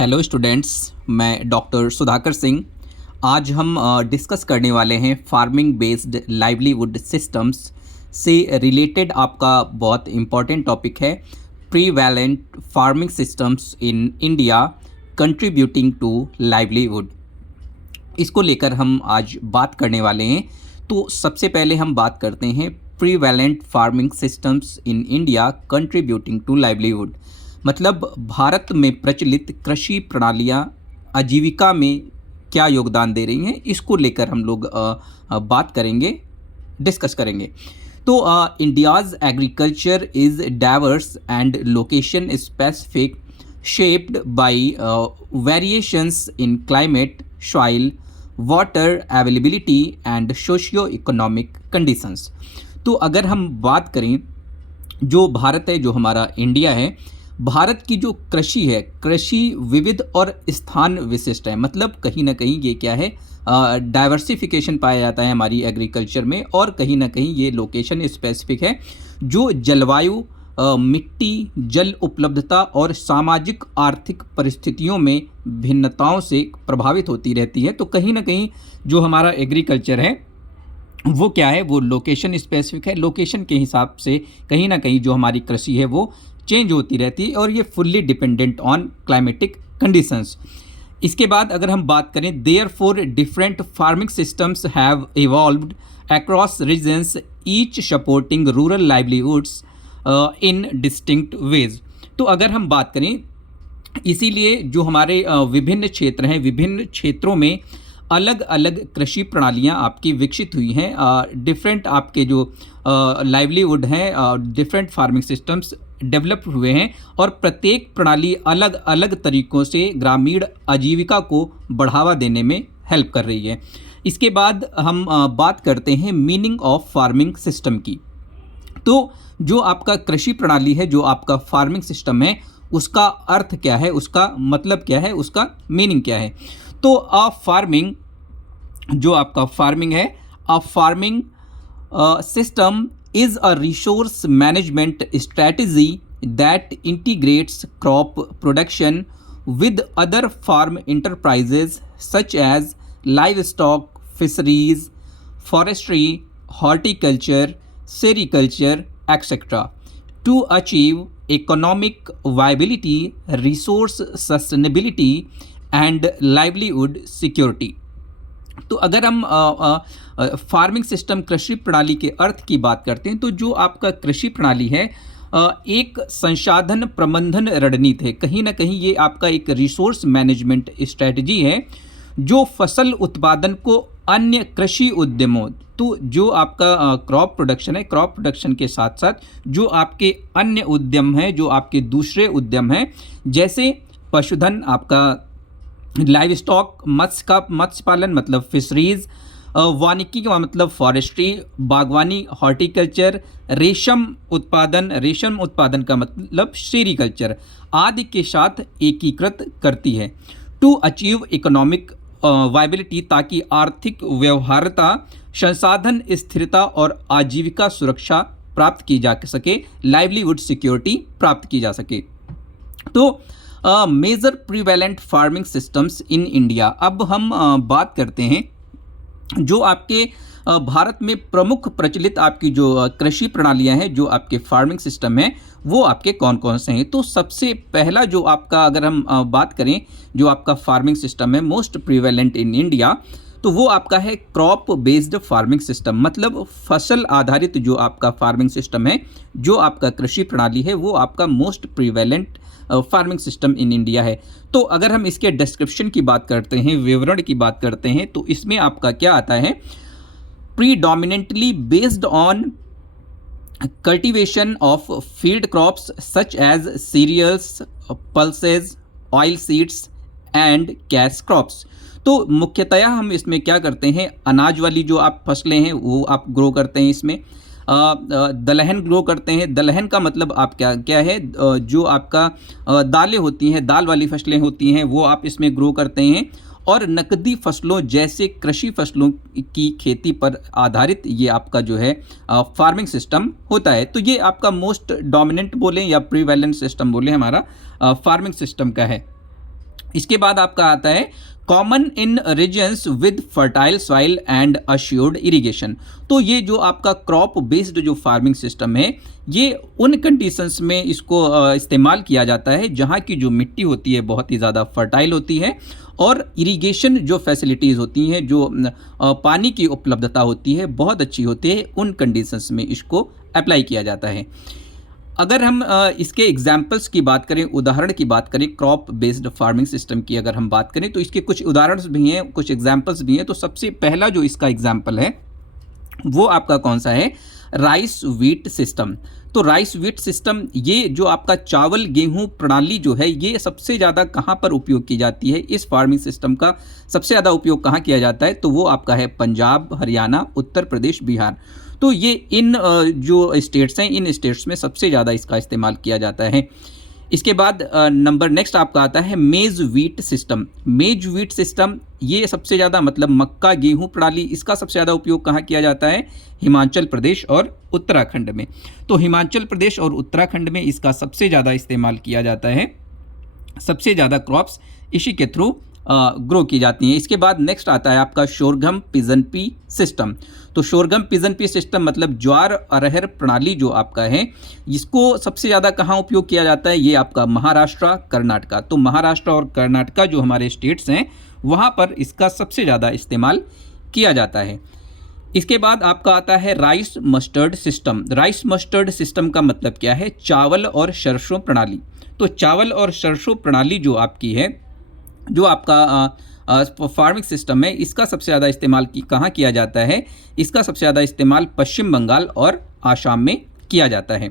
Hello students, मैं doctor Sudhakar Singh. आज हम डिस्कस करने वाले हैं फार्मिंग बेस्ड लाइवलीहुड सिस्टम्स से रिलेटेड। आपका बहुत इम्पॉर्टेंट टॉपिक है prevalent farming systems in India contributing to livelihood. इसको लेकर हम आज बात करने वाले हैं। तो सबसे पहले हम बात करते हैं prevalent farming systems in India contributing to livelihood. मतलब भारत में प्रचलित कृषि प्रणालियाँ आजीविका में क्या योगदान दे रही हैं, इसको लेकर हम लोग बात करेंगे, डिस्कस करेंगे। तो India's agriculture is diverse and location specific, shaped by variations in climate, soil, water availability and socio economic conditions. तो अगर हम बात करें, जो भारत है, जो हमारा इंडिया है, भारत की जो कृषि है, कृषि विविध और स्थान विशिष्ट है। मतलब कहीं ना कहीं ये क्या है, डाइवर्सिफिकेशन पाया जाता है हमारी एग्रीकल्चर में, और कहीं ना कहीं ये लोकेशन स्पेसिफिक है। जो जलवायु, मिट्टी, जल उपलब्धता और सामाजिक आर्थिक परिस्थितियों में भिन्नताओं से प्रभावित होती रहती है। तो कहीं ना कहीं जो हमारा एग्रीकल्चर है वो क्या है, वो लोकेशन स्पेसिफिक है। लोकेशन के हिसाब से कहीं ना कहीं जो हमारी कृषि है वो चेंज होती रहती है, और ये fully dependent on climatic conditions. इसके बाद अगर हम बात करें, therefore different farming systems have evolved across regions, each supporting rural livelihoods in distinct ways. तो अगर हम बात करें, इसीलिए जो हमारे विभिन्न क्षेत्र हैं, विभिन्न क्षेत्रों में अलग अलग कृषि प्रणालियां आपकी विकसित हुई हैं। डिफरेंट आपके जो लाइवलीहुड हैं, डिफरेंट फार्मिंग सिस्टम्स डेवलप हुए हैं, और प्रत्येक प्रणाली अलग अलग तरीक़ों से ग्रामीण आजीविका को बढ़ावा देने में हेल्प कर रही है। इसके बाद हम बात करते हैं मीनिंग ऑफ फार्मिंग सिस्टम की। तो जो आपका कृषि प्रणाली है, जो आपका फार्मिंग सिस्टम है, उसका अर्थ क्या है, उसका मतलब क्या है, उसका मीनिंग क्या है। तो फार्मिंग, जो आपका फार्मिंग है, farming system is a resource management strategy that integrates crop production with other farm enterprises such as livestock, fisheries, forestry, horticulture, sericulture, etc. to achieve economic viability, resource sustainability and livelihood security. तो अगर हम farming system, कृषि प्रणाली के अर्थ की बात करते हैं, तो जो आपका कृषि प्रणाली है एक संसाधन प्रबंधन रणनीति है। कहीं ना कहीं ये आपका एक रिसोर्स मैनेजमेंट स्ट्रेटजी है, जो फसल उत्पादन को अन्य कृषि उद्यमों, तो जो आपका क्रॉप प्रोडक्शन है, क्रॉप प्रोडक्शन के साथ साथ जो आपके अन्य उद्यम हैं, जो आपके दूसरे उद्यम हैं, जैसे पशुधन, आपका लाइव स्टॉक, मत्स्य पालन मतलब फिशरीज, वानिकी का मतलब फॉरेस्ट्री, बागवानी हॉर्टिकल्चर, रेशम उत्पादन का मतलब सेरीकल्चर आदि के साथ एकीकृत करती है। टू अचीव इकोनॉमिक वायबिलिटी, ताकि आर्थिक व्यवहार्यता, संसाधन स्थिरता और आजीविका सुरक्षा प्राप्त की जा सके, लाइवलीहुड सिक्योरिटी प्राप्त की जा सके। तो major prevalent farming systems in India. अब हम बात करते हैं जो आपके भारत में प्रमुख प्रचलित आपकी जो कृषि प्रणालियां हैं, जो आपके फार्मिंग सिस्टम हैं, वो आपके कौन कौन से हैं। तो सबसे पहला जो आपका, अगर हम बात करें, जो आपका फार्मिंग सिस्टम है मोस्ट प्रीवैलेंट इन इंडिया, तो वो आपका है क्रॉप बेस्ड फार्मिंग सिस्टम। मतलब फसल आधारित जो आपका फार्मिंग सिस्टम है, जो आपका कृषि प्रणाली है, वो आपका most prevalent farming system in India है। तो अगर हम इसके डिस्क्रिप्शन की बात करते हैं, विवरण की बात करते हैं, तो इसमें आपका क्या आता है, predominantly based on cultivation of field crops such as cereals, pulses, oil seeds and cash crops. तो मुख्यतया हम इसमें क्या करते हैं, अनाज वाली जो आप फसलें हैं वो आप ग्रो करते हैं। इसमें दलहन ग्रो करते हैं। दलहन का मतलब आप क्या है, जो आपका दालें होती हैं, दाल वाली फसलें होती हैं, वो आप इसमें ग्रो करते हैं। और नकदी फसलों जैसे कृषि फसलों की खेती पर आधारित ये आपका जो है फार्मिंग सिस्टम होता है। तो ये आपका मोस्ट डोमिनेंट बोलें या प्रीवैलेंट सिस्टम बोलें, हमारा फार्मिंग सिस्टम का है। इसके बाद आपका आता है common in regions with fertile soil and assured irrigation. तो ये जो आपका क्रॉप बेस्ड जो फार्मिंग सिस्टम है, ये उन कंडीशंस में इसको इस्तेमाल किया जाता है जहाँ की जो मिट्टी होती है बहुत ही ज़्यादा फर्टाइल होती है, और इरिगेशन जो फैसिलिटीज़ होती हैं, जो पानी की उपलब्धता होती है बहुत अच्छी होती है, उन कंडीशंस में इसको अप्लाई किया जाता है। अगर हम इसके एग्जाम्पल्स की बात करें, उदाहरण की बात करें, क्रॉप बेस्ड फार्मिंग सिस्टम की अगर हम बात करें तो इसके कुछ उदाहरण भी हैं, कुछ एग्जाम्पल्स भी हैं। तो सबसे पहला जो इसका एग्जाम्पल है वो आपका कौन सा है, राइस व्हीट सिस्टम। तो राइस व्हीट सिस्टम, ये जो आपका चावल गेहूं प्रणाली जो है, ये सबसे ज़्यादा कहाँ पर उपयोग की जाती है, इस फार्मिंग सिस्टम का सबसे ज़्यादा उपयोग कहाँ किया जाता है, तो वो आपका है पंजाब, हरियाणा, उत्तर प्रदेश, बिहार। तो ये इन जो स्टेट्स हैं, इन स्टेट्स में सबसे ज़्यादा इसका इस्तेमाल किया जाता है। इसके बाद नंबर नेक्स्ट आपका आता है मेज व्हीट सिस्टम। मेज व्हीट सिस्टम ये सबसे ज़्यादा मतलब मक्का गेहूं प्रणाली, इसका सबसे ज़्यादा उपयोग कहाँ किया जाता है, हिमाचल प्रदेश और उत्तराखंड में। तो हिमाचल प्रदेश और उत्तराखंड में इसका सबसे ज़्यादा इस्तेमाल किया जाता है, सबसे ज़्यादा क्रॉप्स इसी के थ्रू ग्रो की जाती हैं। इसके बाद नेक्स्ट आता है आपका शोरगम पिजन पी सिस्टम। तो शोरगम पिजन पी सिस्टम मतलब ज्वार अरहर प्रणाली जो आपका है, इसको सबसे ज़्यादा कहाँ उपयोग किया जाता है, ये आपका महाराष्ट्र, कर्नाटका। तो महाराष्ट्र और कर्नाटका जो हमारे स्टेट्स हैं, वहाँ पर इसका सबसे ज़्यादा इस्तेमाल किया जाता है। इसके बाद आपका आता है rice mustard system. Rice mustard system का मतलब क्या है, चावल और सरसों प्रणाली। तो चावल और सरसों प्रणाली जो आपकी है, जो आपका फार्मिंग सिस्टम है, इसका सबसे ज़्यादा इस्तेमाल कहाँ किया जाता है, इसका सबसे ज़्यादा इस्तेमाल पश्चिम बंगाल और आसाम में किया जाता है।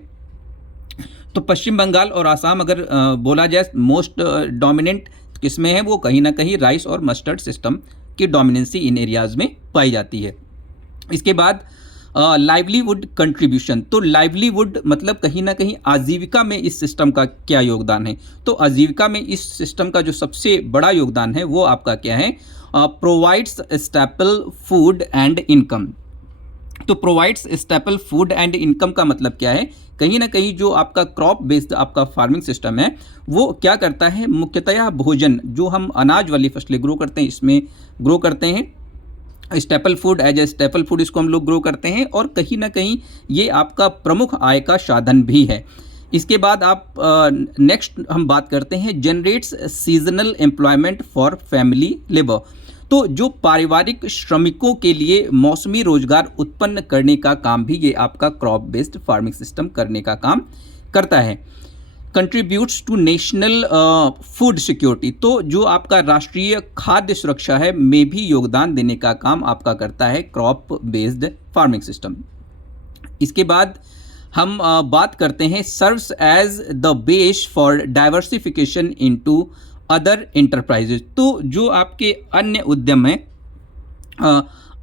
तो पश्चिम बंगाल और आसाम अगर बोला जाए मोस्ट डोमिनेंट किसमें है, वो कहीं ना कहीं राइस और मस्टर्ड सिस्टम की डोमिनेंसी इन एरियाज़ में पाई जाती है। इसके बाद लाइवलीवुड कंट्रीब्यूशन। तो लाइवलीवुड मतलब कहीं ना कहीं आजीविका में इस सिस्टम का क्या योगदान है। तो आजीविका में इस सिस्टम का जो सबसे बड़ा योगदान है वो आपका क्या है, provides staple food and income. तो provides staple food and income का मतलब क्या है, कहीं ना कहीं जो आपका क्रॉप बेस्ड आपका फार्मिंग सिस्टम है वो क्या करता है, मुख्यतया भोजन, जो हम अनाज वाली फसलें ग्रो करते हैं, इसमें ग्रो करते हैं। Staple food, as a staple food इसको हम लोग ग्रो करते हैं, और कहीं ना कहीं ये आपका प्रमुख आय का साधन भी है। इसके बाद आप नेक्स्ट हम बात करते हैं generates seasonal employment for family labour. तो जो पारिवारिक श्रमिकों के लिए मौसमी रोजगार उत्पन्न करने का काम भी ये आपका क्रॉप बेस्ड फार्मिंग सिस्टम करने का काम करता है। Contributes to national food security. तो जो आपका राष्ट्रीय खाद्य सुरक्षा है में भी योगदान देने का काम आपका करता है क्रॉप बेस्ड फार्मिंग सिस्टम। इसके बाद हम बात करते हैं serves as the base for diversification into other enterprises. तो जो आपके अन्य उद्यम हैं,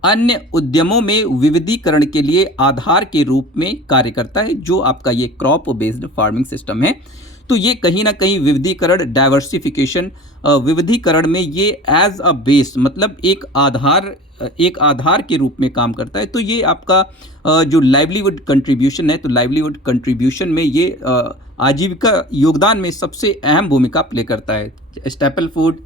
अन्य उद्यमों में विविधीकरण के लिए आधार के रूप में कार्य करता है, जो आपका ये क्रॉप बेस्ड फार्मिंग सिस्टम है। तो ये कहीं ना कहीं विविधीकरण, डाइवर्सिफिकेशन, विविधीकरण में ये एज अ बेस मतलब एक आधार के रूप में काम करता है। तो ये आपका जो लाइवलीवुड कंट्रीब्यूशन है, तो लाइवलीवुड कंट्रीब्यूशन में ये आजीविका योगदान में सबसे अहम भूमिका प्ले करता है। स्टेपल फूड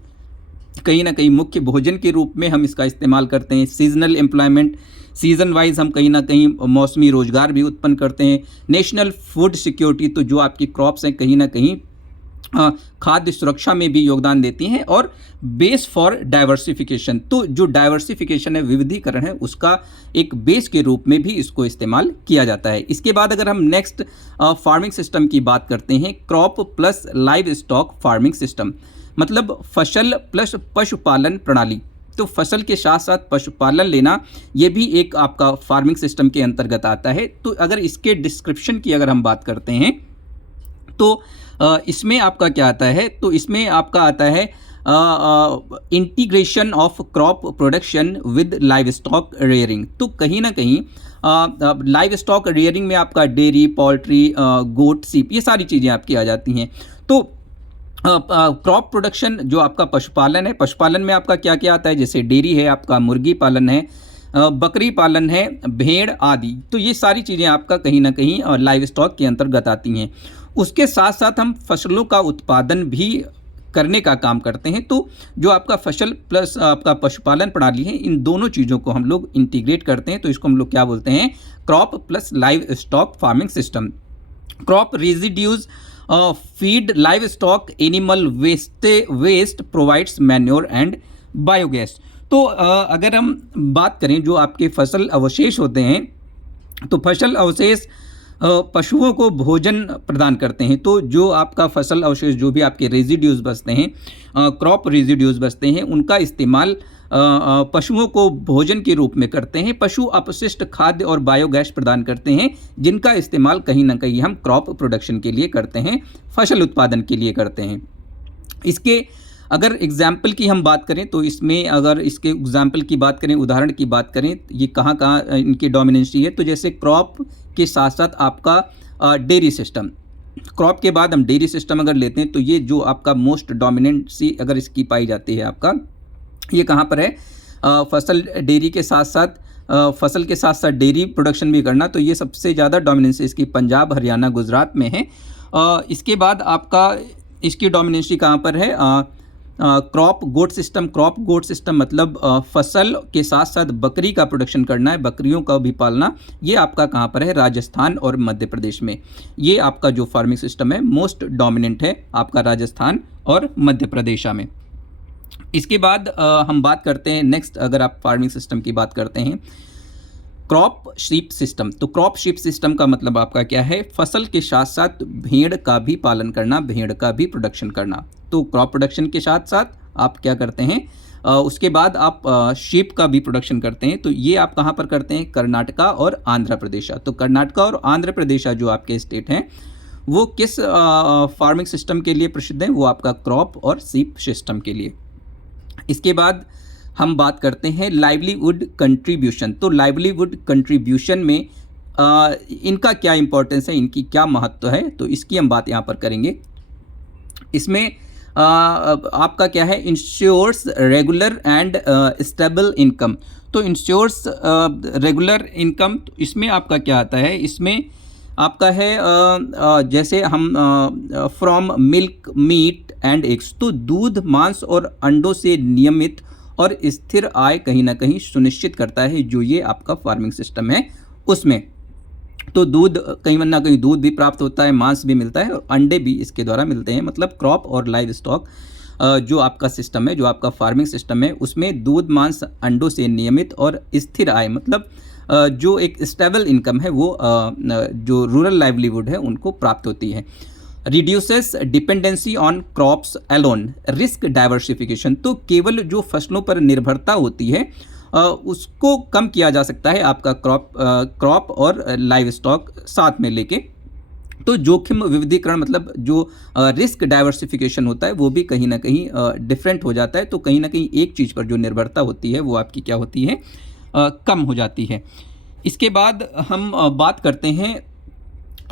कहीं ना कहीं मुख्य भोजन के रूप में हम इसका इस्तेमाल करते हैं। सीजनल एम्प्लॉयमेंट, सीज़न वाइज हम कहीं ना कहीं मौसमी रोजगार भी उत्पन्न करते हैं। नेशनल फूड सिक्योरिटी, तो जो आपकी क्रॉप्स हैं कहीं ना कहीं खाद्य सुरक्षा में भी योगदान देती हैं। और बेस फॉर डाइवर्सिफिकेशन, तो जो डाइवर्सिफिकेशन है, विविधीकरण है, उसका एक बेस के रूप में भी इसको इस्तेमाल किया जाता है। इसके बाद अगर हम नेक्स्ट फार्मिंग सिस्टम की बात करते हैं, crop plus livestock farming system, मतलब फसल प्लस पशुपालन प्रणाली। तो फसल के साथ साथ पशुपालन लेना, ये भी एक आपका फार्मिंग सिस्टम के अंतर्गत आता है। तो अगर इसके डिस्क्रिप्शन की अगर हम बात करते हैं तो इसमें आपका क्या आता है, तो इसमें आपका आता है integration of crop production with live stock rearing. तो कहीं ना कहीं लाइव स्टॉक रेयरिंग में आपका डेयरी, पोल्ट्री, गोट, सीप, ये सारी चीज़ें आपकी आ जाती हैं। तो क्रॉप प्रोडक्शन जो आपका पशुपालन है, पशुपालन में आपका क्या क्या आता है, जैसे डेयरी है, आपका मुर्गी पालन है, बकरी पालन है, भेड़ आदि। तो ये सारी चीज़ें आपका कहीं ना कहीं लाइव स्टॉक के अंतर्गत आती हैं। उसके साथ साथ हम फसलों का उत्पादन भी करने का काम करते हैं। तो जो आपका फसल प्लस आपका पशुपालन प्रणाली है, इन दोनों चीज़ों को हम लोग इंटीग्रेट करते हैं, तो इसको हम लोग क्या बोलते हैं, crop plus livestock farming system. Crop residues feed livestock animal waste provides manure and biogas. तो अगर हम बात करें जो आपके फसल अवशेष होते हैं, तो फसल अवशेष पशुओं को भोजन प्रदान करते हैं। तो जो आपका फसल अवशेष, जो भी आपके रेजिड्यूज बचते हैं, क्रॉप रेजिड्यूज बचते हैं, उनका इस्तेमाल पशुओं को भोजन के रूप में करते हैं। पशु अपशिष्ट खाद्य और बायोगैस प्रदान करते हैं, जिनका इस्तेमाल कहीं ना कहीं हम क्रॉप प्रोडक्शन के लिए करते हैं, फसल उत्पादन के लिए करते हैं। इसके अगर एग्जाम्पल की हम बात करें, तो इसमें अगर इसके एग्जाम्पल की बात करें, उदाहरण की बात करें, ये कहाँ कहाँ इनकी डोमिनेंसी है, तो जैसे क्रॉप के साथ साथ आपका डेयरी सिस्टम, क्रॉप के बाद हम डेयरी सिस्टम अगर लेते हैं, तो ये जो आपका मोस्ट डोमिनेंसी अगर इसकी पाई जाती है, आपका ये कहाँ पर है, फसल डेयरी के साथ साथ फसल के साथ साथ डेयरी प्रोडक्शन भी करना, तो ये सबसे ज़्यादा डोमिनेंसी इसकी पंजाब, हरियाणा, गुजरात में है। इसके बाद आपका इसकी डोमिनेंसी कहाँ पर है, क्रॉप गोट सिस्टम। क्रॉप गोट सिस्टम मतलब फसल के साथ साथ बकरी का प्रोडक्शन करना है, बकरियों का भी पालना, ये आपका कहाँ पर है, राजस्थान और मध्य प्रदेश में। ये आपका जो फार्मिंग सिस्टम है मोस्ट डोमिनेंट है आपका राजस्थान और मध्य प्रदेश में। इसके बाद हम बात करते हैं नेक्स्ट, अगर आप फार्मिंग सिस्टम की बात करते हैं, क्रॉप शीप सिस्टम। तो क्रॉप शीप सिस्टम का मतलब आपका क्या है, फसल के साथ साथ भेड़ का भी पालन करना, भेड़ का भी प्रोडक्शन करना। तो क्रॉप प्रोडक्शन के साथ साथ आप क्या करते हैं, उसके बाद आप शीप का भी प्रोडक्शन करते हैं। तो ये आप कहाँ पर करते हैं, कर्नाटका और आंध्र प्रदेश। तो कर्नाटका और आंध्र प्रदेश जो आपके स्टेट हैं, वो किस फार्मिंग सिस्टम के लिए प्रसिद्ध हैं, वो आपका क्रॉप और शीप सिस्टम के लिए। इसके बाद हम बात करते हैं लाइवलीवुड कंट्रीब्यूशन। तो लाइवलीवुड कंट्रीब्यूशन में इनका क्या इंपॉर्टेंस है, इनकी क्या महत्व है, तो इसकी हम बात यहाँ पर करेंगे। इसमें आपका क्या है, ensures regular and stable income. तो इंश्योर्स रेगुलर इनकम, तो इसमें आपका क्या आता है, इसमें आपका है जैसे हम from milk, meat and eggs. तो दूध, मांस और अंडों से नियमित और स्थिर आय कहीं ना कहीं सुनिश्चित करता है, जो ये आपका फार्मिंग सिस्टम है उसमें। तो दूध कहीं ना कहीं दूध भी प्राप्त होता है, मांस भी मिलता है और अंडे भी इसके द्वारा मिलते हैं। मतलब क्रॉप और लाइव स्टॉक जो आपका सिस्टम है, जो आपका फार्मिंग सिस्टम है, उसमें दूध, मांस, अंडों से नियमित और स्थिर आय, मतलब जो एक स्टेबल इनकम है, वो जो रूरल लाइवलीवुड है उनको प्राप्त होती है। Reduces dependency on crops alone, risk diversification. तो केवल जो फसलों पर निर्भरता होती है उसको कम किया जा सकता है आपका क्रॉप और लाइव स्टॉक साथ में लेके। तो जोखिम विविधीकरण, मतलब जो रिस्क डाइवर्सिफिकेशन होता है, वो भी कहीं ना कहीं डिफरेंट हो जाता है। तो कहीं ना कहीं एक चीज़ पर जो निर्भरता होती है वो आपकी क्या होती है, कम हो जाती है। इसके बाद हम बात करते हैं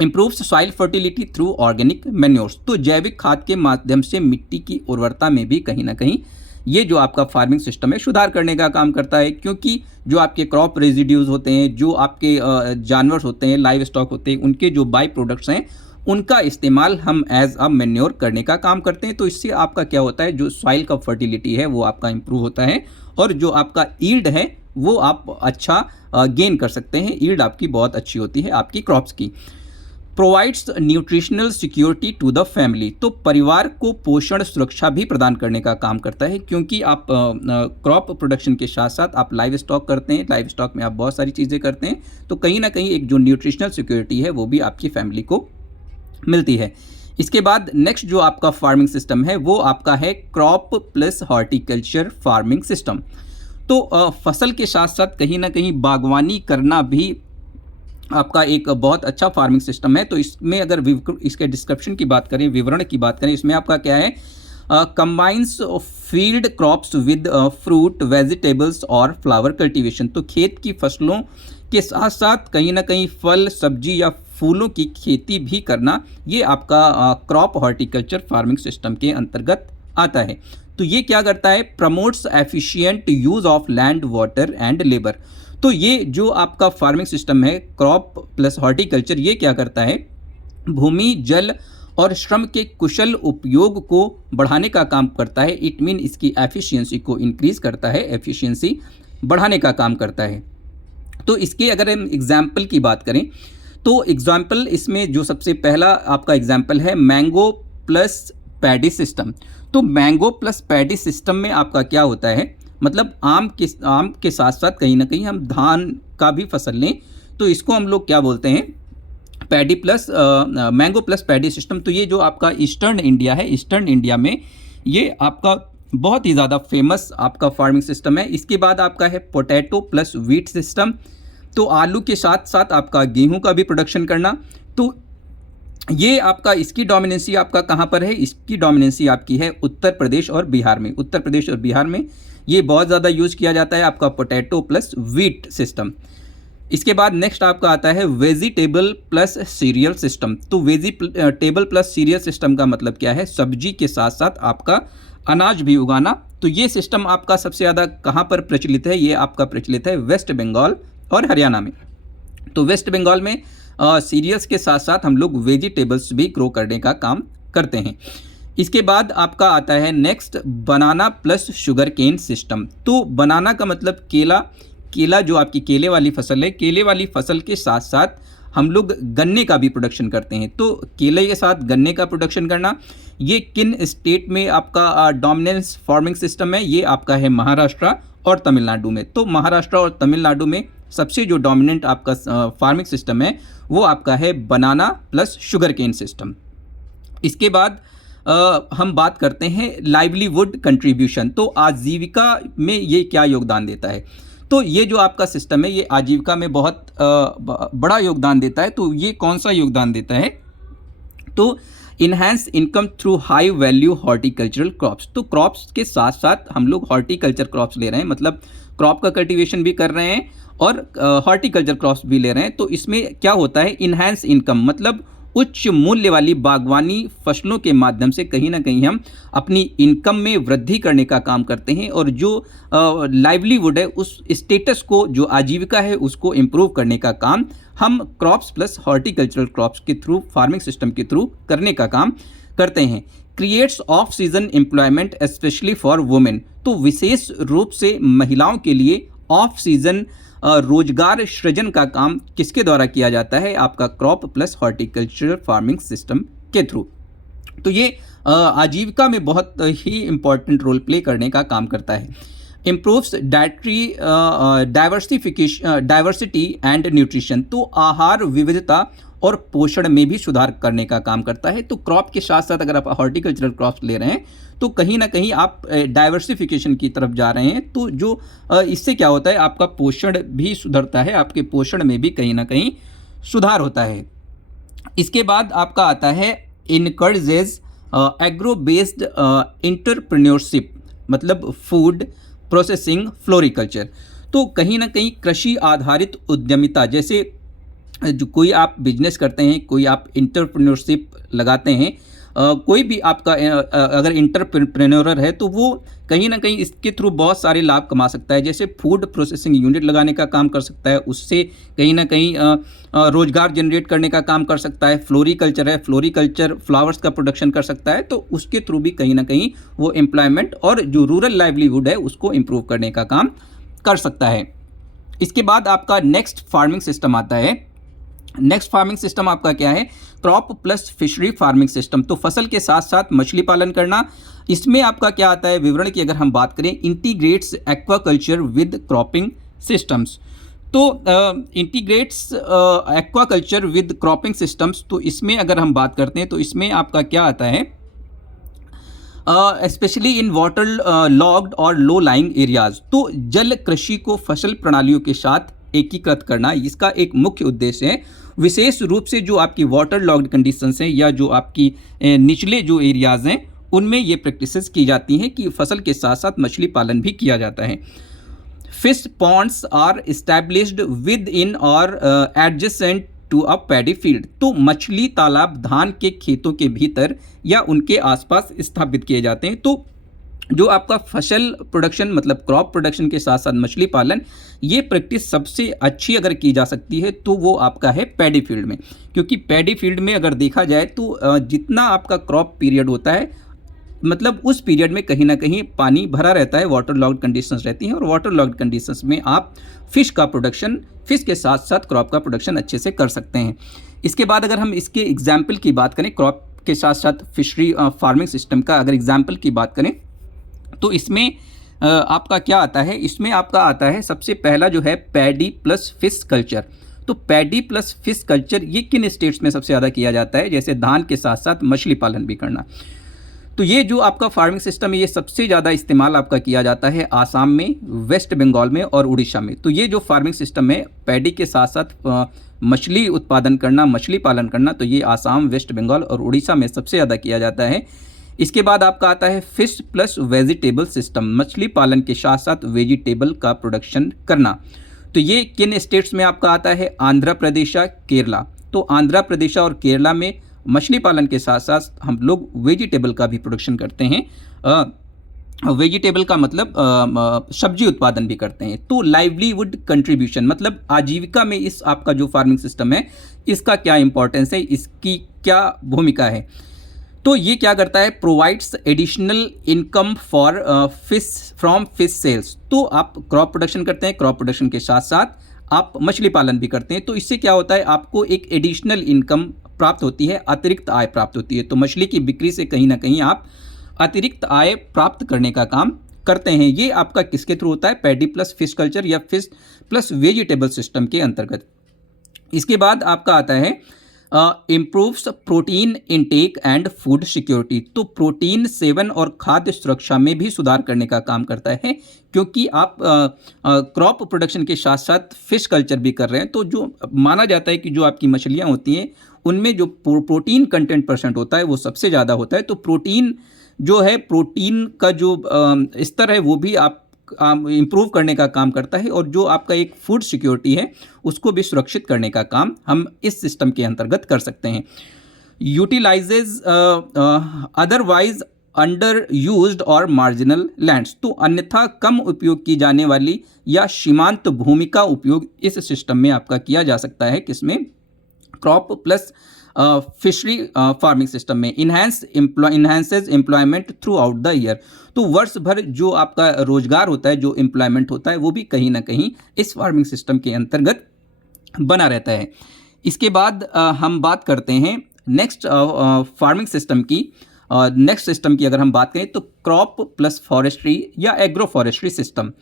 improves soil fertility through organic manures. तो जैविक खाद के माध्यम से मिट्टी की उर्वरता में भी कहीं ना कहीं ये जो आपका फार्मिंग सिस्टम है सुधार करने का काम करता है, क्योंकि जो आपके क्रॉप रेजिड्यूज होते हैं, जो आपके जानवर होते हैं, लाइव स्टॉक होते हैं, उनके जो बाई प्रोडक्ट्स हैं, उनका इस्तेमाल हम एज अ मैन्योर करने का काम करते हैं। तो इससे आपका क्या होता है, जो सॉइल का फर्टिलिटी है वो आपका इम्प्रूव होता है और जो आपका ईल्ड है वो आप अच्छा गेन कर सकते हैं। ईल्ड आपकी बहुत अच्छी होती है आपकी क्रॉप्स की। Provides nutritional security to the family. तो परिवार को पोषण सुरक्षा भी प्रदान करने का काम करता है, क्योंकि आप क्रॉप प्रोडक्शन के साथ साथ आप लाइव स्टॉक करते हैं, लाइव स्टॉक में आप बहुत सारी चीज़ें करते हैं। तो कहीं ना कहीं एक जो न्यूट्रिशनल सिक्योरिटी है वो भी आपकी फैमिली को मिलती है। इसके बाद नेक्स्ट जो आपका फार्मिंग सिस्टम है वो आपका है crop plus horticulture farming system. तो फसल के साथ साथ कहीं ना कहीं बागवानी करना भी आपका एक बहुत अच्छा फार्मिंग सिस्टम है। तो इसमें अगर इसके डिस्क्रिप्शन की बात करें, विवरण की बात करें, इसमें आपका क्या है, combines field crops with fruit, vegetables और फ्लावर कल्टीवेशन। तो खेत की फसलों के साथ साथ कहीं ना कहीं फल, सब्जी या फूलों की खेती भी करना, ये आपका क्रॉप हॉर्टिकल्चर फार्मिंग सिस्टम के अंतर्गत आता है। तो ये क्या करता है, promotes efficient use of land, water and labour. तो ये जो आपका फार्मिंग सिस्टम है क्रॉप प्लस हॉर्टिकल्चर, ये क्या करता है, भूमि, जल और श्रम के कुशल उपयोग को बढ़ाने का काम करता है। इट मीन इसकी एफिशिएंसी को इंक्रीज करता है, एफिशिएंसी बढ़ाने का काम करता है। तो इसके अगर हम एग्जाम्पल की बात करें तो एग्जाम्पल इसमें जो सबसे पहला आपका एग्जाम्पल है मैंगो प्लस पैडी सिस्टम। तो मैंगो प्लस पैडी सिस्टम में आपका क्या होता है, मतलब आम के साथ साथ कहीं ना कहीं हम धान का भी फसल लें तो इसको हम लोग क्या बोलते हैं, paddy plus mango plus paddy system. तो ये जो आपका ईस्टर्न इंडिया है, ईस्टर्न इंडिया में ये आपका बहुत ही ज़्यादा फेमस आपका फार्मिंग सिस्टम है। इसके बाद आपका है पोटैटो प्लस व्हीट सिस्टम। तो आलू के साथ साथ आपका गेहूं का भी प्रोडक्शन करना। तो ये आपका इसकी डोमिनेंसी आपका कहाँ पर है, इसकी डोमिनेंसी आपकी है उत्तर प्रदेश और बिहार में। उत्तर प्रदेश और बिहार में ये बहुत ज़्यादा यूज़ किया जाता है आपका पोटैटो प्लस व्हीट सिस्टम। इसके बाद नेक्स्ट आपका आता है वेजिटेबल प्लस सीरियल सिस्टम। तो वेजिटेबल प्लस सीरियल सिस्टम का मतलब क्या है, सब्जी के साथ साथ आपका अनाज भी उगाना। तो ये सिस्टम आपका सबसे ज़्यादा कहाँ पर प्रचलित है, ये आपका प्रचलित है वेस्ट बंगाल और हरियाणा में। तो वेस्ट बंगाल में सीरियल्स के साथ साथ हम लोग वेजिटेबल्स भी ग्रो करने का काम करते हैं। इसके बाद आपका आता है नेक्स्ट बनाना प्लस शुगर केन सिस्टम। तो बनाना का मतलब केला जो आपकी केले वाली फसल है, केले वाली फसल के साथ साथ हम लोग गन्ने का भी प्रोडक्शन करते हैं। तो केले के साथ गन्ने का प्रोडक्शन करना, ये किन स्टेट में आपका डोमिनेंस फार्मिंग सिस्टम है, ये आपका है महाराष्ट्र और तमिलनाडु में। तो महाराष्ट्र और तमिलनाडु में सबसे जो डोमिनेंट आपका फार्मिंग सिस्टम है वो आपका है बनाना प्लस शुगर केन सिस्टम। इसके बाद हम बात करते हैं लाइवलीवुड कंट्रीब्यूशन। तो आजीविका में ये क्या योगदान देता है, तो ये जो आपका सिस्टम है ये आजीविका में बहुत बड़ा योगदान देता है। तो ये कौन सा योगदान देता है, तो enhance income through high value horticultural crops. तो क्रॉप्स के साथ साथ हम लोग हॉर्टिकल्चर क्रॉप्स ले रहे हैं, मतलब क्रॉप का कल्टीवेशन भी कर रहे हैं और हॉर्टिकल्चर क्रॉप्स भी ले रहे हैं। तो इसमें क्या होता है, इन्हांस इनकम मतलब उच्च मूल्य वाली बागवानी फसलों के माध्यम से कहीं ना कहीं हम अपनी इनकम में वृद्धि करने का काम करते हैं और जो लाइवलीवुड है उस स्टेटस को, जो आजीविका है उसको इम्प्रूव करने का काम हम क्रॉप्स प्लस हॉर्टिकल्चरल क्रॉप्स के थ्रू, फार्मिंग सिस्टम के थ्रू करने का काम करते हैं। Creates off season employment specially for women. तो विशेष रूप से महिलाओं के लिए ऑफ सीजन रोजगार सृजन का काम किसके द्वारा किया जाता है, आपका crop plus horticultural farming system के थ्रू। तो ये आजीविका में बहुत ही इंपॉर्टेंट रोल प्ले करने का काम करता है। Improves dietary diversity and nutrition. तो आहार विविधता और पोषण में भी सुधार करने का काम करता है। तो क्रॉप के साथ साथ अगर आप हॉर्टिकल्चरल क्रॉप्स ले रहे हैं तो कहीं ना कहीं आप डाइवर्सिफिकेशन की तरफ जा रहे हैं। तो जो इससे क्या होता है, आपका पोषण भी सुधरता है, आपके पोषण में भी कहीं ना कहीं सुधार होता है। इसके बाद आपका आता है इनकरेजेस एग्रो बेस्ड एंटरप्रेन्योरशिप, मतलब फूड प्रोसेसिंग फ्लोरिकल्चर। तो कहीं ना कहीं कृषि आधारित उद्यमिता, जैसे जो कोई आप बिजनेस करते हैं, कोई आप इंटरप्रेन्योरशिप लगाते हैं, कोई भी आपका अगर इंटरप्रेन्योरर है तो वो कहीं ना कहीं इसके थ्रू बहुत सारे लाभ कमा सकता है। जैसे फूड प्रोसेसिंग यूनिट लगाने का काम कर सकता है, उससे कहीं ना कहीं रोजगार जनरेट करने का काम कर सकता है। फ्लोरिकल्चर है, फ्लोरिकल्चर फ्लावर्स का प्रोडक्शन कर सकता है, तो उसके थ्रू भी कहीं ना कहीं वो एम्प्लॉयमेंट और जो रूरल लाइवलीहुड है उसको इम्प्रूव करने का काम कर सकता है। इसके बाद आपका नेक्स्ट फार्मिंग सिस्टम आता है। नेक्स्ट फार्मिंग सिस्टम आपका क्या है, crop plus fishery farming system. तो फसल के साथ साथ मछली पालन करना। इसमें आपका क्या आता है, विवरण की अगर हम बात करें, integrates aquaculture with cropping systems. तो integrates aquaculture with cropping systems, तो इसमें अगर हम बात करते हैं तो इसमें आपका क्या आता है, स्पेशली इन वाटर लॉग्ड और लो लाइंग एरियाज। तो जल कृषि को फसल प्रणालियों के साथ एकीकृत करना, इसका एक मुख्य उद्देश्य है। विशेष रूप से जो आपकी वाटर लॉग्ड कंडीशंस हैं या जो आपकी निचले जो एरियाज हैं उनमें ये प्रैक्टिसेस की जाती हैं कि फसल के साथ साथ मछली पालन भी किया जाता है। Fish ponds are established with in और adjacent to a paddy field. तो मछली तालाब धान के खेतों के भीतर या उनके आसपास स्थापित किए जाते हैं। तो जो आपका फसल प्रोडक्शन मतलब क्रॉप प्रोडक्शन के साथ साथ मछली पालन, ये प्रैक्टिस सबसे अच्छी अगर की जा सकती है तो वो आपका है पैडी फील्ड में। क्योंकि पैडी फील्ड में अगर देखा जाए तो जितना आपका क्रॉप पीरियड होता है, मतलब उस पीरियड में कहीं ना कहीं पानी भरा रहता है, वाटर लॉग्ड कंडीशंस रहती हैं, और वाटर लॉग्ड कंडीशंस में आप फिश का प्रोडक्शन, फिश के साथ साथ क्रॉप का प्रोडक्शन अच्छे से कर सकते हैं। इसके बाद अगर हम इसके एग्जाम्पल की बात करें, क्रॉप के साथ साथ फिशरी फार्मिंग सिस्टम का अगर एग्जाम्पल की बात करें तो इसमें आपका क्या आता है, इसमें आपका आता है सबसे पहला जो है पैडी प्लस फिश कल्चर। तो पैडी प्लस फिश कल्चर ये किन स्टेट्स में सबसे ज़्यादा किया जाता है, जैसे धान के साथ साथ मछली पालन भी करना। तो ये जो आपका फार्मिंग सिस्टम है ये सबसे ज़्यादा इस्तेमाल आपका किया जाता है आसाम में, वेस्ट बंगाल में और उड़ीसा में। तो ये जो फार्मिंग सिस्टम है पैडी के साथ साथ मछली उत्पादन करना, मछली पालन करना, तो ये आसाम, वेस्ट बंगाल और उड़ीसा में सबसे ज़्यादा किया जाता है। इसके बाद आपका आता है फिश प्लस वेजिटेबल सिस्टम, मछली पालन के साथ साथ वेजिटेबल का प्रोडक्शन करना। तो ये किन स्टेट्स में आपका आता है, आंध्र प्रदेश, केरला। तो आंध्र प्रदेश और केरला में मछली पालन के साथ साथ हम लोग वेजिटेबल का भी प्रोडक्शन करते हैं। वेजिटेबल का मतलब सब्जी उत्पादन भी करते हैं। तो लाइवलीवुड कंट्रीब्यूशन मतलब आजीविका में इस आपका जो फार्मिंग सिस्टम है इसका क्या इंपॉर्टेंस है, इसकी क्या भूमिका है। तो ये क्या करता है, provides additional income for fish from fish sales. तो आप क्रॉप प्रोडक्शन करते हैं, क्रॉप प्रोडक्शन के साथ साथ आप मछली पालन भी करते हैं, तो इससे क्या होता है, आपको एक एडिशनल इनकम प्राप्त होती है, अतिरिक्त आय प्राप्त होती है। तो मछली की बिक्री से कहीं ना कहीं आप अतिरिक्त आय प्राप्त करने का काम करते हैं। ये आपका किसके थ्रू होता है, पैडी प्लस फिश कल्चर या फिश प्लस वेजिटेबल सिस्टम के अंतर्गत। इसके बाद आपका आता है improves protein intake and food security. तो प्रोटीन सेवन और खाद्य सुरक्षा में भी सुधार करने का काम करता है, क्योंकि आप क्रॉप प्रोडक्शन के साथ साथ फिश कल्चर भी कर रहे हैं। तो जो माना जाता है कि जो आपकी मछलियाँ होती हैं उनमें जो प्रोटीन कंटेंट परसेंट होता है वो सबसे ज़्यादा होता है। तो प्रोटीन जो है, प्रोटीन का जो स्तर है वो भी आप इम्प्रूव करने का काम करता है, और जो आपका एक फूड सिक्योरिटी है उसको भी सुरक्षित करने का काम हम इस सिस्टम के अंतर्गत कर सकते हैं। यूटिलाइजेज अदरवाइज अंडर यूज्ड और मार्जिनल लैंड्स। तो अन्यथा कम उपयोग की जाने वाली या सीमांत भूमि का उपयोग इस सिस्टम में आपका किया जा सकता है, किसमें, crop plus fishery farming system में। Enhances employment throughout the year. तो वर्ष भर जो आपका रोजगार होता है, जो एम्प्लॉयमेंट होता है, वो भी कहीं ना कहीं इस फार्मिंग सिस्टम के अंतर्गत बना रहता है। इसके बाद हम बात करते हैं नेक्स्ट फार्मिंग सिस्टम की। नेक्स्ट सिस्टम की अगर हम बात करें तो क्रॉप प्लस फॉरेस्ट्री या एग्रो फॉरेस्ट्री सिस्टम।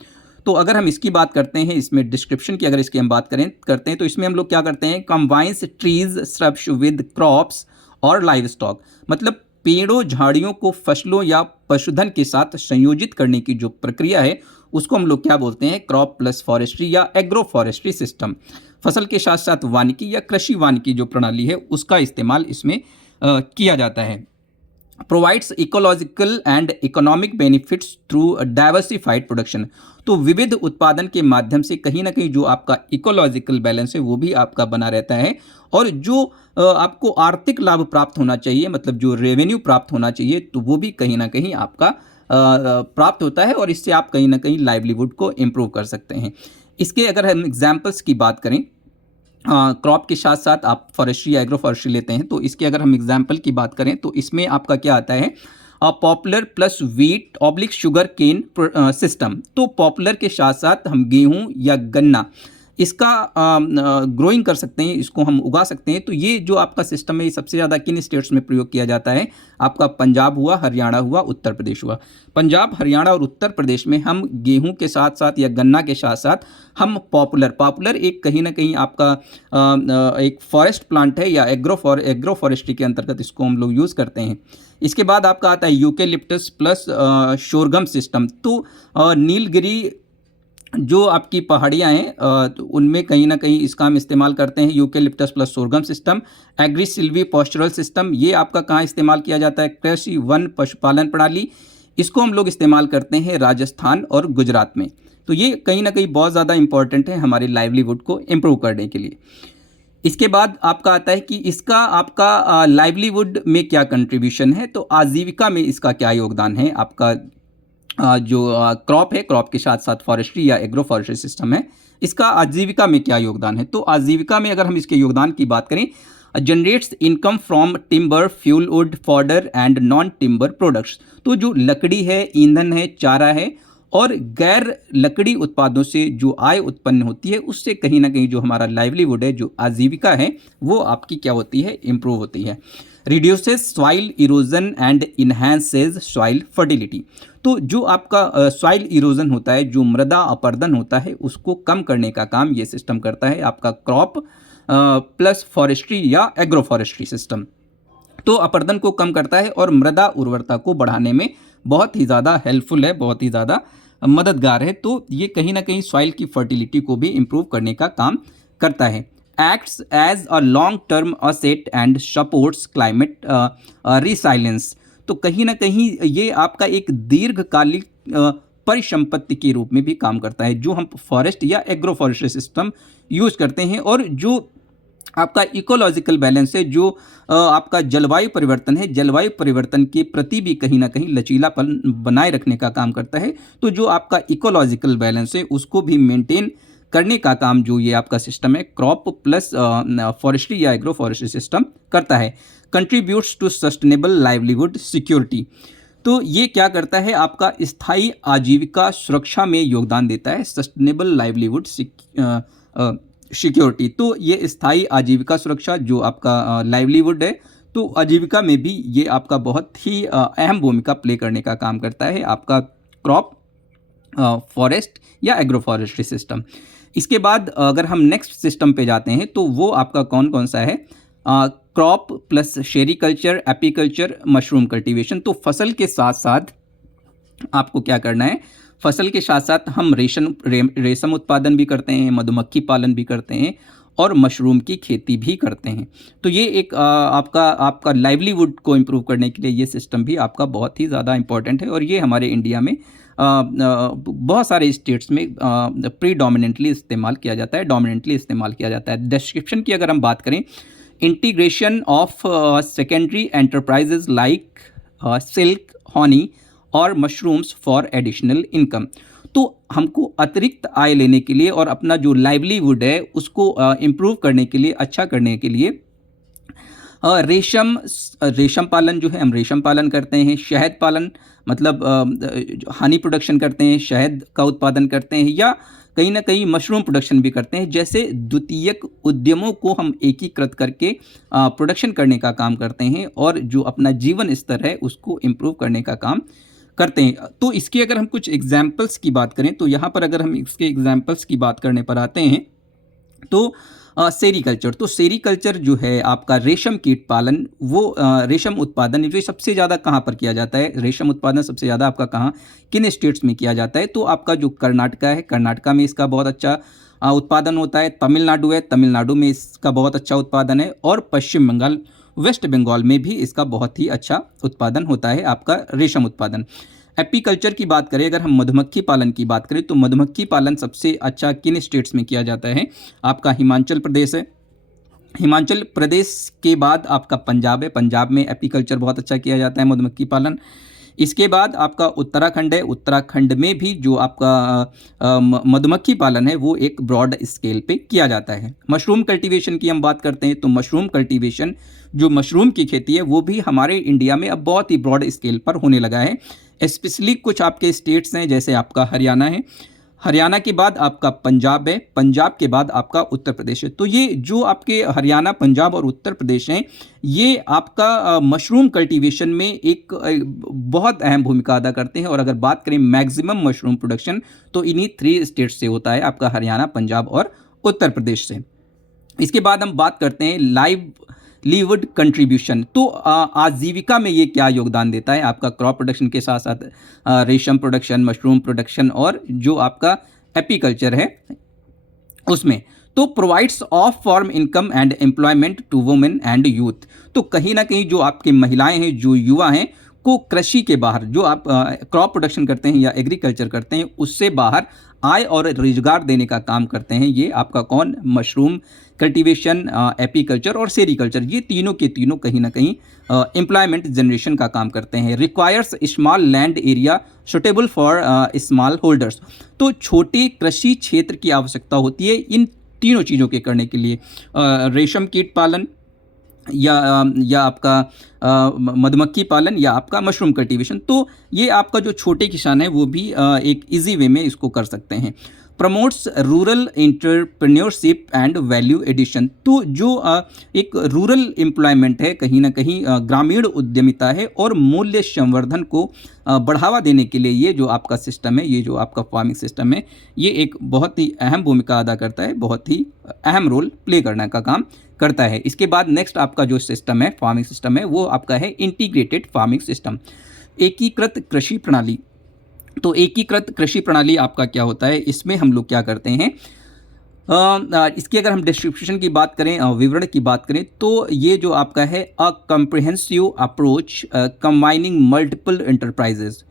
तो अगर हम इसकी बात करते हैं, इसमें डिस्क्रिप्शन की अगर इसकी हम बात करते हैं तो इसमें हम लोग क्या करते हैं, combines trees shrubs with crops और लाइव स्टॉक। मतलब पेड़ों झाड़ियों को फसलों या पशुधन के साथ संयोजित करने की जो प्रक्रिया है उसको हम लोग क्या बोलते हैं, क्रॉप प्लस फॉरेस्ट्री या एग्रो फॉरेस्ट्री सिस्टम। फसल के साथ साथ वानिकी या कृषि वानिकी जो प्रणाली है उसका इस्तेमाल इसमें किया जाता है। Provides ecological and economic benefits through diversified production. तो विविध उत्पादन के माध्यम से कहीं ना कहीं जो आपका इकोलॉजिकल बैलेंस है वो भी आपका बना रहता है, और जो आपको आर्थिक लाभ प्राप्त होना चाहिए, मतलब जो रेवेन्यू प्राप्त होना चाहिए, तो वो भी कहीं ना कहीं आपका प्राप्त होता है, और इससे आप कहीं ना कहीं लाइवलीहुड को इम्प्रूव कर सकते हैं। इसके अगर हम एग्जाम्पल्स की बात करें, क्रॉप के साथ साथ आप फॉरेस्ट्री या एग्रो फॉरेस्ट्री लेते हैं, तो इसके अगर हम एग्जाम्पल की बात करें तो इसमें आपका क्या आता है, poplar plus wheat oblique sugarcane system. तो पॉपुलर के साथ साथ हम गेहूं या गन्ना इसका ग्रोइंग कर सकते हैं, इसको हम उगा सकते हैं। तो ये जो आपका सिस्टम है ये सबसे ज़्यादा किन स्टेट्स में प्रयोग किया जाता है, आपका पंजाब हुआ, हरियाणा हुआ, उत्तर प्रदेश हुआ। पंजाब, हरियाणा और उत्तर प्रदेश में हम गेहूं के साथ साथ या गन्ना के साथ साथ हम पॉपुलर एक कहीं ना कहीं आपका एक फॉरेस्ट प्लांट है या एग्रो फॉरेस्ट्री के अंतर्गत इसको हम लोग यूज़ करते हैं। इसके बाद आपका आता है यूकेलिप्टस प्लस शोरगम सिस्टम। तो नीलगिरी जो आपकी पहाड़ियाँ हैं तो उनमें कहीं ना कहीं इसका हम इस्तेमाल करते हैं, eucalyptus plus sorghum system. Agri silvi pastoral system, ये आपका कहाँ इस्तेमाल किया जाता है, कृषि वन पशुपालन प्रणाली, इसको हम लोग इस्तेमाल करते हैं राजस्थान और गुजरात में। तो ये कहीं ना कहीं बहुत ज़्यादा इंपॉर्टेंट है हमारे लाइवलीहुड को इम्प्रूव करने के लिए। इसके बाद आपका आता है कि इसका आपका लाइवलीहुड में क्या कंट्रीब्यूशन है, तो आजीविका में इसका क्या योगदान है आपका जो क्रॉप है, क्रॉप के साथ साथ फॉरेस्ट्री या एग्रो फॉरेस्ट्री सिस्टम है, इसका आजीविका में क्या योगदान है? तो आजीविका में अगर हम इसके योगदान की बात करें, generates income from timber, fuel wood, fodder and non timber products. तो जो लकड़ी है, ईंधन है, चारा है और गैर लकड़ी उत्पादों से जो आय उत्पन्न होती है, उससे कहीं ना कहीं जो हमारा लाइवलीहुड है, जो आजीविका है, वो आपकी क्या होती है? इम्प्रूव होती है। Reduces soil erosion and enhances soil fertility. तो जो आपका सॉइल इरोजन होता है, जो मृदा अपरदन होता है, उसको कम करने का काम ये सिस्टम करता है, आपका क्रॉप प्लस फॉरेस्ट्री या एग्रो फॉरेस्ट्री सिस्टम। तो अपरदन को कम करता है और मृदा उर्वरता को बढ़ाने में बहुत ही ज़्यादा हेल्पफुल है, बहुत ही ज़्यादा मददगार है। तो ये कहीं ना कहीं सॉइल की फर्टिलिटी को भी इम्प्रूव करने का काम करता है। Acts as a long term asset and supports climate resilience. तो कहीं ना कहीं ये आपका एक दीर्घकालिक परिसंपत्ति के रूप में भी काम करता है, जो हम फॉरेस्ट या एग्रो फॉरेस्ट्री सिस्टम यूज करते हैं। और जो आपका इकोलॉजिकल बैलेंस है, जो आपका जलवायु परिवर्तन है, जलवायु परिवर्तन के प्रति भी कहीं ना कहीं लचीलापन बनाए रखने का काम करता है। तो जो आपका इकोलॉजिकल बैलेंस है, उसको भी मेंटेन करने का काम जो ये आपका सिस्टम है, क्रॉप प्लस फॉरेस्ट्री या एग्रो फॉरेस्ट्री सिस्टम करता है। Contributes to sustainable livelihood security. तो ये क्या करता है? आपका स्थायी आजीविका सुरक्षा में योगदान देता है, सस्टेनेबल लाइवलीहुड सिक्योरिटी। तो ये स्थायी आजीविका सुरक्षा जो आपका लाइवलीहुड है, तो आजीविका में भी ये आपका बहुत ही अहम भूमिका प्ले करने का काम करता है, आपका क्रॉप, फॉरेस्ट या एग्रो फॉरेस्ट्री सिस्टम। इसके बाद अगर हम नेक्स्ट सिस्टम पे जाते हैं, तो वो आपका कौन कौन सा है? Crop plus sericulture, apiculture, mushroom cultivation. तो फसल के साथ साथ आपको क्या करना है? फसल के साथ साथ हम रेशम उत्पादन भी करते हैं, मधुमक्खी पालन भी करते हैं और मशरूम की खेती भी करते हैं। तो ये एक आपका लाइवलीहुड को इम्प्रूव करने के लिए ये सिस्टम भी आपका बहुत ही ज़्यादा इम्पॉर्टेंट है। और ये हमारे इंडिया में बहुत सारे स्टेट्स में प्रीडोमिनेंटली इस्तेमाल किया जाता है, डोमिनेंटली इस्तेमाल किया जाता है। डिस्क्रिप्शन की अगर हम बात करें, integration of secondary enterprises like silk, Honey और मशरूम्स फॉर एडिशनल इनकम। तो हमको अतिरिक्त आय लेने के लिए और अपना जो लाइवलीहुड है उसको इम्प्रूव करने के लिए, अच्छा करने के लिए रेशम पालन जो है, हम रेशम पालन करते हैं, शहद पालन मतलब हनी प्रोडक्शन करते हैं, शहद का उत्पादन करते हैं, या कहीं ना कहीं मशरूम प्रोडक्शन भी करते हैं। जैसे द्वितीयक उद्यमों को हम एकीकृत करके प्रोडक्शन करने का काम करते हैं और जो अपना जीवन स्तर है उसको इम्प्रूव करने का काम करते हैं। तो इसकी अगर हम कुछ एग्जाम्पल्स की बात करें, तो यहाँ पर अगर हम इसके एग्जाम्पल्स की बात करने पर आते हैं, तो सेरीकल्चर। तो सेरीकल्चर जो है आपका रेशम कीट पालन, वो रेशम उत्पादन ये सबसे ज़्यादा कहाँ पर किया जाता है? रेशम उत्पादन सबसे ज़्यादा आपका कहाँ, किन स्टेट्स में किया जाता है? तो आपका जो कर्नाटका है, कर्नाटका में इसका बहुत अच्छा उत्पादन होता है। तमिलनाडु है, तमिलनाडु में इसका बहुत अच्छा उत्पादन है। और पश्चिम बंगाल, वेस्ट बंगाल में भी इसका बहुत ही अच्छा उत्पादन होता है, आपका रेशम उत्पादन। एपीकल्चर की बात करें, अगर हम मधुमक्खी पालन की बात करें, तो मधुमक्खी पालन सबसे अच्छा किन स्टेट्स में किया जाता है? आपका हिमाचल प्रदेश है। हिमाचल प्रदेश के बाद आपका पंजाब है, पंजाब में एपीकल्चर बहुत अच्छा किया जाता है, मधुमक्खी पालन। इसके बाद आपका उत्तराखंड है, उत्तराखंड में भी जो आपका मधुमक्खी पालन है वो एक ब्रॉड स्केल पे किया जाता है। मशरूम कल्टीवेशन की हम बात करते हैं, तो मशरूम कल्टीवेशन जो मशरूम की खेती है वो भी हमारे इंडिया में अब बहुत ही ब्रॉड स्केल पर होने लगा है। स्पेशली कुछ आपके स्टेट्स हैं, जैसे आपका हरियाणा है, हरियाणा के बाद आपका पंजाब है, पंजाब के बाद आपका उत्तर प्रदेश है। तो ये जो आपके हरियाणा, पंजाब और उत्तर प्रदेश हैं, ये आपका मशरूम कल्टीवेशन में एक बहुत अहम भूमिका अदा करते हैं। और अगर बात करें मैक्सिमम मशरूम प्रोडक्शन, तो इन्हीं 3 स्टेट से होता है, आपका हरियाणा, पंजाब और उत्तर प्रदेश से। इसके बाद हम बात करते हैं लाइवलीहुड कंट्रीब्यूशन। तो आजीविका में ये क्या योगदान देता है? आपका क्रॉप प्रोडक्शन के साथ साथ रेशम प्रोडक्शन, मशरूम प्रोडक्शन और जो आपका एपीकल्चर है उसमें। तो provides off farm income and employment to women and youth. तो कहीं ना कहीं जो आपकी महिलाएं हैं, जो युवा हैं, को कृषि के बाहर जो आप क्रॉप प्रोडक्शन करते हैं या एग्रीकल्चर करते हैं उससे बाहर आय और रोजगार देने का काम करते हैं। ये आपका कौन? मशरूम कल्टीवेशन, एपीकल्चर और सेरीकल्चर, ये तीनों के तीनों कहीं ना कहीं एम्प्लॉयमेंट जनरेशन का काम करते हैं। Requires small land area suitable for small holders, तो छोटे कृषि क्षेत्र की आवश्यकता होती है इन तीनों चीज़ों के करने के लिए। रेशम कीट पालन या आपका मधुमक्खी पालन या आपका मशरूम कल्टीवेशन, तो ये आपका जो छोटे किसान है वो भी एक इजी वे में इसको कर सकते हैं। Promotes rural entrepreneurship and value addition, तो जो एक रूरल एम्प्लॉयमेंट है, कहीं ना कहीं ग्रामीण उद्यमिता है और मूल्य संवर्धन को बढ़ावा देने के लिए ये जो आपका सिस्टम है, ये जो आपका फार्मिंग सिस्टम है, ये एक बहुत ही अहम भूमिका अदा करता है, बहुत ही अहम रोल प्ले करने का काम करता है। इसके बाद नेक्स्ट आपका जो सिस्टम है, फार्मिंग सिस्टम है, वो आपका है इंटीग्रेटेड फार्मिंग सिस्टम, एकीकृत कृषि प्रणाली। तो एकीकृत कृषि प्रणाली आपका क्या होता है? इसमें हम लोग क्या करते हैं, इसकी अगर हम डिस्क्रिप्शन की बात करें, विवरण की बात करें, तो ये जो आपका है a comprehensive approach combining multiple enterprises,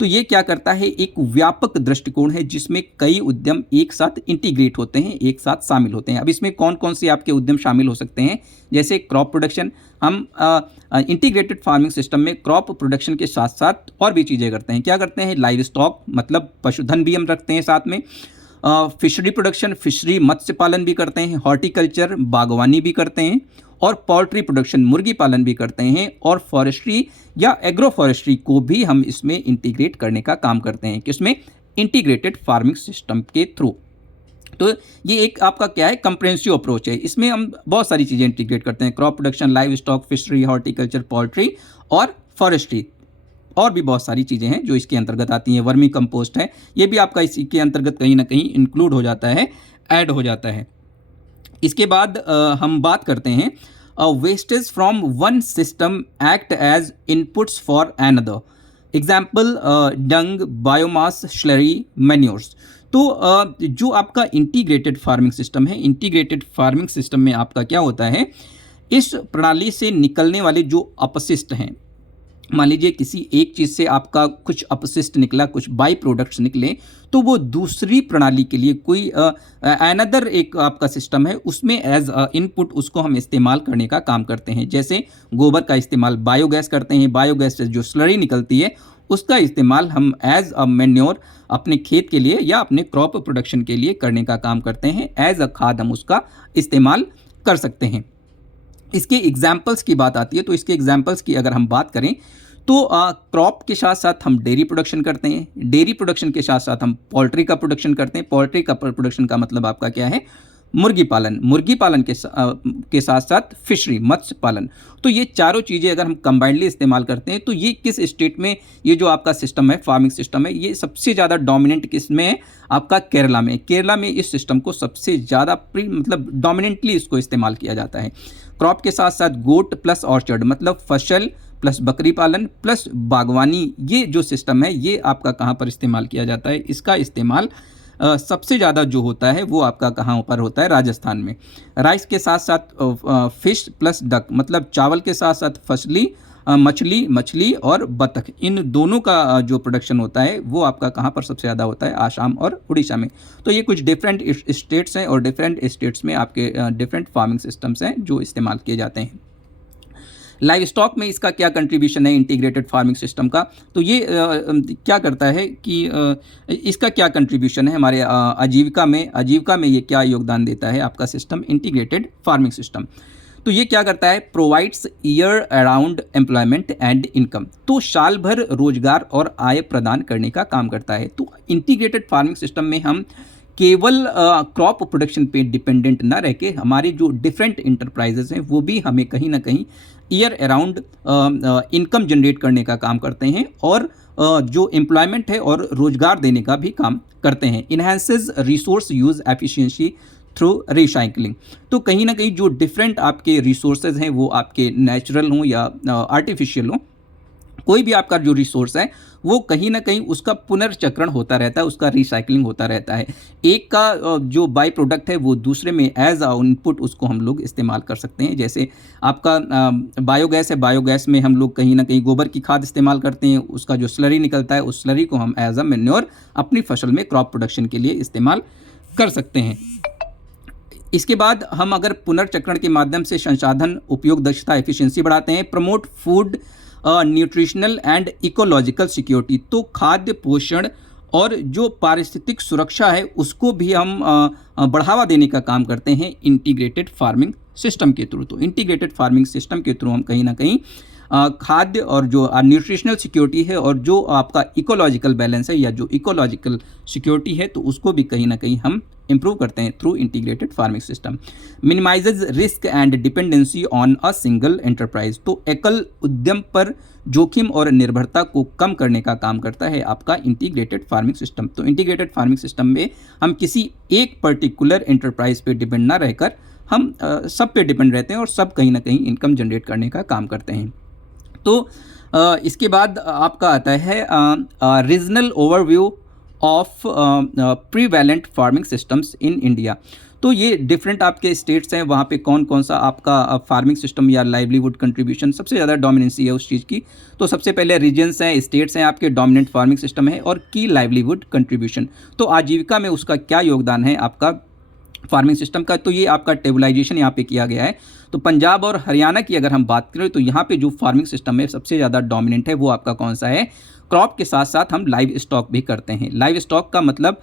तो ये क्या करता है? एक व्यापक दृष्टिकोण है जिसमें कई उद्यम एक साथ इंटीग्रेट होते हैं, एक साथ शामिल होते हैं। अब इसमें कौन कौन से आपके उद्यम शामिल हो सकते हैं? जैसे क्रॉप प्रोडक्शन, हम इंटीग्रेटेड फार्मिंग सिस्टम में क्रॉप प्रोडक्शन के साथ साथ और भी चीज़ें करते हैं। क्या करते हैं? लाइव स्टॉक, मतलब पशुधन भी हम रखते हैं साथ में। फिशरी प्रोडक्शन, फिशरी मत्स्य पालन भी करते हैं। हॉर्टिकल्चर, बागवानी भी करते हैं। और पोल्ट्री प्रोडक्शन, मुर्गी पालन भी करते हैं। और फॉरेस्ट्री या एग्रो फॉरेस्ट्री को भी हम इसमें इंटीग्रेट करने का काम करते हैं, किसमें? इंटीग्रेटेड फार्मिंग सिस्टम के थ्रू। तो ये एक आपका क्या है? कंप्रेहेंसिव अप्रोच है। इसमें हम बहुत सारी चीज़ें इंटीग्रेट करते हैं, crop production, live stock, fishery, horticulture, poultry और फॉरेस्ट्री, और भी बहुत सारी चीज़ें हैं जो इसके अंतर्गत आती हैं। वर्मी कंपोस्ट है, ये भी आपका इसी के अंतर्गत कहीं ना कहीं इंक्लूड हो जाता है, ऐड हो जाता है। इसके बाद हम बात करते हैं wastage from one system act as inputs for another, example dung, biomass, slurry, manures. तो जो आपका इंटीग्रेटेड फार्मिंग सिस्टम है, इंटीग्रेटेड फार्मिंग सिस्टम में आपका क्या होता है? इस प्रणाली से निकलने वाले जो अपशिष्ट हैं, मान लीजिए किसी एक चीज़ से आपका कुछ अपशिष्ट निकला, कुछ बाई प्रोडक्ट्स निकले, तो वो दूसरी प्रणाली के लिए कोई अनदर एक आपका सिस्टम है, उसमें एज इनपुट उसको हम इस्तेमाल करने का काम करते हैं। जैसे गोबर का इस्तेमाल बायोगैस करते हैं, बायोगैस से जो स्लरी निकलती है उसका इस्तेमाल हम एज अ मैन्योर अपने खेत के लिए या अपने क्रॉप प्रोडक्शन के लिए करने का काम करते हैं। एज अ खाद हम उसका इस्तेमाल कर सकते हैं। इसके एग्जाम्पल्स की बात आती है, तो इसके एग्जाम्पल्स की अगर हम बात करें तो क्रॉप के साथ साथ हम डेयरी प्रोडक्शन करते हैं, डेयरी प्रोडक्शन के साथ साथ हम पोल्ट्री का प्रोडक्शन करते हैं। पोल्ट्री का प्रोडक्शन का मतलब आपका क्या है? मुर्गी पालन, मुर्गी पालन के साथ साथ फिशरी, मत्स्य पालन। तो ये चारों चीज़ें अगर हम कंबाइंडली इस्तेमाल करते हैं तो ये किस स्टेट में ये जो आपका सिस्टम है, फार्मिंग सिस्टम है, ये सबसे ज़्यादा डोमिनेंट किस में है? आपका केरला में। केरला में इस सिस्टम को सबसे ज़्यादा मतलब डोमिनेंटली इसको इस्तेमाल किया जाता है। क्रॉप के साथ साथ गोट प्लस ऑर्चर्ड, मतलब फसल प्लस बकरी पालन प्लस बागवानी, ये जो सिस्टम है ये आपका कहाँ पर इस्तेमाल किया जाता है? इसका इस्तेमाल सबसे ज़्यादा जो होता है वो आपका कहाँ पर होता है? राजस्थान में। राइस के साथ साथ फिश प्लस डक, मतलब चावल के साथ साथ फसली मछली और बतख, इन दोनों का जो प्रोडक्शन होता है वो आपका कहाँ पर सबसे ज़्यादा होता है? आसाम और उड़ीसा में। तो ये कुछ डिफरेंट स्टेट्स हैं और डिफरेंट स्टेट्स में आपके डिफरेंट फार्मिंग सिस्टम्स हैं जो इस्तेमाल किए जाते हैं। लाइव स्टॉक में इसका क्या कंट्रीब्यूशन है इंटीग्रेटेड फार्मिंग सिस्टम का? तो ये क्या करता है कि इसका क्या कंट्रीब्यूशन है हमारे आजीविका में ये क्या योगदान देता है आपका सिस्टम, इंटीग्रेटेड फार्मिंग सिस्टम? तो ये क्या करता है? Provides year around employment and income, तो साल भर रोजगार और आय प्रदान करने का काम करता है। तो इंटीग्रेटेड फार्मिंग सिस्टम में हम केवल क्रॉप प्रोडक्शन पे डिपेंडेंट ना रह के हमारे जो डिफरेंट इंटरप्राइजेज हैं वो भी हमें कहीं ना कहीं ईयर अराउंड इनकम जनरेट करने का काम करते हैं और जो एम्प्लॉयमेंट है और रोजगार देने का भी काम करते हैं। Enhances resource use efficiency through recycling, तो कहीं ना कहीं जो डिफरेंट आपके रिसोर्सेज हैं वो आपके नेचुरल हों या आर्टिफिशियल हों, कोई भी आपका जो रिसोर्स है वो कहीं ना कहीं उसका पुनर्चक्रण होता रहता है, उसका रिसाइकलिंग होता रहता है। एक का जो बाई प्रोडक्ट है वो दूसरे में एज अ इनपुट उसको हम लोग इस्तेमाल कर सकते हैं। जैसे आपका बायोगैस है, बायोगैस में हम लोग कहीं ना कहीं गोबर की खाद इस्तेमाल करते हैं, उसका जो स्लरी निकलता है उस स्लरी को हम एज अ मेन्योर अपनी फसल में क्रॉप प्रोडक्शन के लिए इस्तेमाल कर सकते हैं। इसके बाद हम अगर पुनर्चक्रण के माध्यम से संसाधन उपयोग दक्षता एफिशिएंसी बढ़ाते हैं, promote food nutritional and ecological security, तो खाद्य पोषण और जो पारिस्थितिक सुरक्षा है उसको भी हम बढ़ावा देने का काम करते हैं इंटीग्रेटेड फार्मिंग सिस्टम के थ्रू। तो इंटीग्रेटेड फार्मिंग सिस्टम के थ्रू हम कहीं ना कहीं खाद्य और जो न्यूट्रिशनल सिक्योरिटी है और जो आपका इकोलॉजिकल बैलेंस है या जो इकोलॉजिकल सिक्योरिटी है तो उसको भी कहीं ना कहीं हम इंप्रूव करते हैं through integrated farming system. Minimises risk and dependency on a single enterprise, तो एकल उद्यम पर जोखिम और निर्भरता को कम करने का काम करता है आपका इंटीग्रेटेड फार्मिंग सिस्टम। तो इंटीग्रेटेड फार्मिंग सिस्टम में हम किसी एक पर्टिकुलर एंटरप्राइज पे डिपेंड ना रहकर हम सब पे डिपेंड रहते हैं और सब कहीं ना कहीं इनकम जनरेट करने का काम करते हैं। तो इसके बाद आपका आता है regional overview of prevalent farming systems in India. तो ये डिफरेंट आपके स्टेट्स हैं, वहाँ पे कौन कौन सा आपका फार्मिंग सिस्टम या लाइवलीहुड कंट्रीब्यूशन सबसे ज़्यादा डोमिनेंसी है उस चीज़ की। तो सबसे पहले रीजन्स हैं, स्टेट्स हैं आपके, डोमिनेंट फार्मिंग सिस्टम है और की लाइवलीहुड कंट्रीब्यूशन, तो आजीविका में उसका क्या योगदान है आपका फार्मिंग सिस्टम का। तो ये आपका टेबलाइजेशन यहाँ पे किया गया है। तो पंजाब और हरियाणा की अगर हम बात करें तो यहाँ पे जो फार्मिंग सिस्टम है सबसे ज़्यादा डोमिनेंट है वो आपका कौन सा है, क्रॉप के साथ साथ हम लाइव स्टॉक भी करते हैं। लाइव स्टॉक का मतलब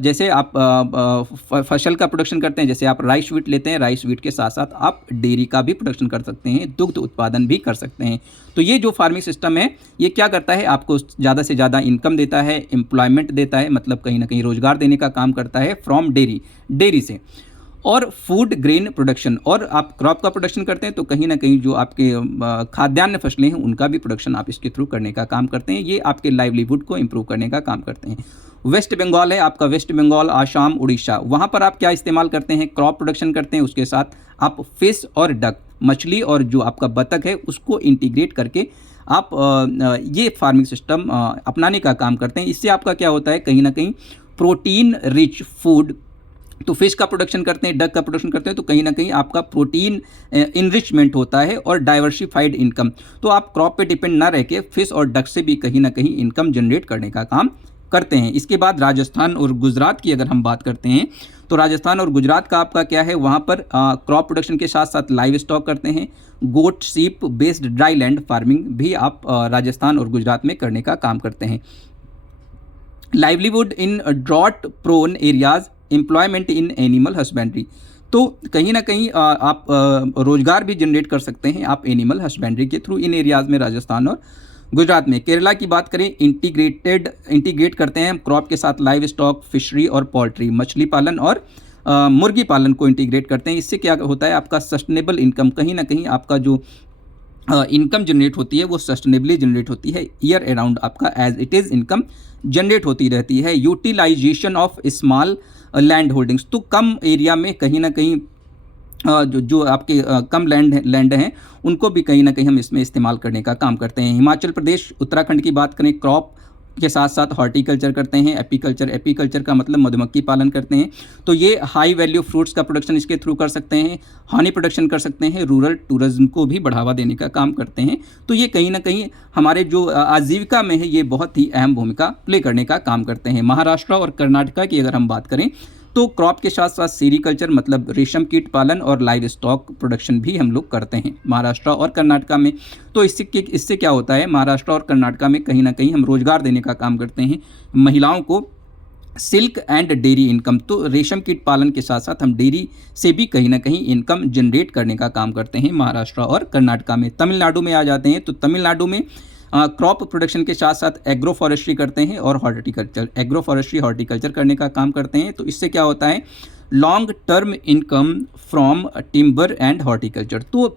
जैसे आप फसल का प्रोडक्शन करते हैं, जैसे आप राइस वीट लेते हैं, राइस वीट के साथ साथ आप डेयरी का भी प्रोडक्शन कर सकते हैं, दुग्ध उत्पादन भी कर सकते हैं। तो ये जो फार्मिंग सिस्टम है ये क्या करता है, आपको ज़्यादा से ज़्यादा इनकम देता है, एम्प्लॉयमेंट देता है, मतलब कहीं ना कहीं रोजगार देने का काम करता है फ्रॉम डेयरी से। और फूड ग्रेन प्रोडक्शन, और आप क्रॉप का प्रोडक्शन करते हैं तो कहीं ना कहीं जो आपके खाद्यान्न फसलें हैं उनका भी प्रोडक्शन आप इसके थ्रू करने का काम करते हैं। ये आपके लाइवलीहुड को इंप्रूव करने का काम करते हैं। वेस्ट बंगाल है आपका, वेस्ट बंगाल, आसाम, उड़ीसा, वहाँ पर आप क्या इस्तेमाल करते हैं, क्रॉप प्रोडक्शन करते हैं, उसके साथ आप फिश और डक, मछली और जो आपका बतख है उसको इंटीग्रेट करके आप ये फार्मिंग सिस्टम अपनाने का काम करते हैं। इससे आपका क्या होता है, कहीं ना कहीं प्रोटीन रिच फूड, तो फिश का प्रोडक्शन करते हैं, डक का प्रोडक्शन करते हैं, तो कहीं ना कहीं आपका प्रोटीन इनरिचमेंट होता है और डाइवर्सिफाइड इनकम। तो आप क्रॉप पे डिपेंड ना रह के फिश और डक से भी कहीं ना कहीं इनकम जनरेट करने का काम करते हैं। इसके बाद राजस्थान और गुजरात की अगर हम बात करते हैं तो राजस्थान और गुजरात का आपका क्या है, वहाँ पर क्रॉप प्रोडक्शन के साथ साथ लाइव स्टॉक करते हैं। गोट सीप बेस्ड ड्राई लैंड फार्मिंग भी आप राजस्थान और गुजरात में करने का काम करते हैं। Livelihood in drought prone areas, employment in animal husbandry, तो कहीं ना कहीं आप रोजगार भी जनरेट कर सकते हैं आप एनिमल हस्बेंड्री के थ्रू इन एरियाज़ में, राजस्थान और गुजरात में। केरला की बात करें, इंटीग्रेट करते हैं क्रॉप के साथ लाइव स्टॉक, फिशरी और पोल्ट्री, मछली पालन और मुर्गी पालन को इंटीग्रेट करते हैं। इससे क्या होता है, आपका सस्टेनेबल इनकम, कहीं ना कहीं आपका जो इनकम जनरेट होती है वो सस्टेनेबली जनरेट होती है, ईयर अराउंड आपका as it is income generate होती रहती है। Utilization of small land holdings, तो कम एरिया में कहीं ना कहीं जो आपके कम लैंड हैं उनको भी कहीं ना कहीं हम इसमें इस्तेमाल करने का काम करते हैं। हिमाचल प्रदेश, उत्तराखंड की बात करें, क्रॉप के साथ साथ हॉर्टिकल्चर करते हैं, एपीकल्चर का मतलब मधुमक्खी पालन करते हैं। तो ये हाई वैल्यू फ्रूट्स का प्रोडक्शन इसके थ्रू कर सकते हैं, हनी प्रोडक्शन कर सकते हैं, रूरल टूरिज्म को भी बढ़ावा देने का काम करते हैं। तो ये कहीं ना कहीं हमारे जो आजीविका में है ये बहुत ही अहम भूमिका प्ले करने का काम करते हैं। महाराष्ट्र और कर्नाटका की अगर हम बात करें तो क्रॉप के साथ साथ सेरीकल्चर मतलब रेशम कीट पालन और लाइव स्टॉक प्रोडक्शन भी हम लोग करते हैं महाराष्ट्र और कर्नाटका में। तो इससे क्या होता है, महाराष्ट्र और कर्नाटका में कहीं ना कहीं हम रोजगार देने का काम करते हैं महिलाओं को, सिल्क एंड डेयरी इनकम, तो रेशम कीट पालन के साथ साथ हम डेयरी से भी कहीं ना कहीं इनकम जनरेट करने का काम करते हैं महाराष्ट्र और कर्नाटका में। तमिलनाडु में आ जाते हैं तो तमिलनाडु में क्रॉप प्रोडक्शन के साथ साथ एग्रो फॉरेस्ट्री करते हैं और हॉर्टिकल्चर करने का काम करते हैं। तो इससे क्या होता है, long term income from timber and horticulture, तो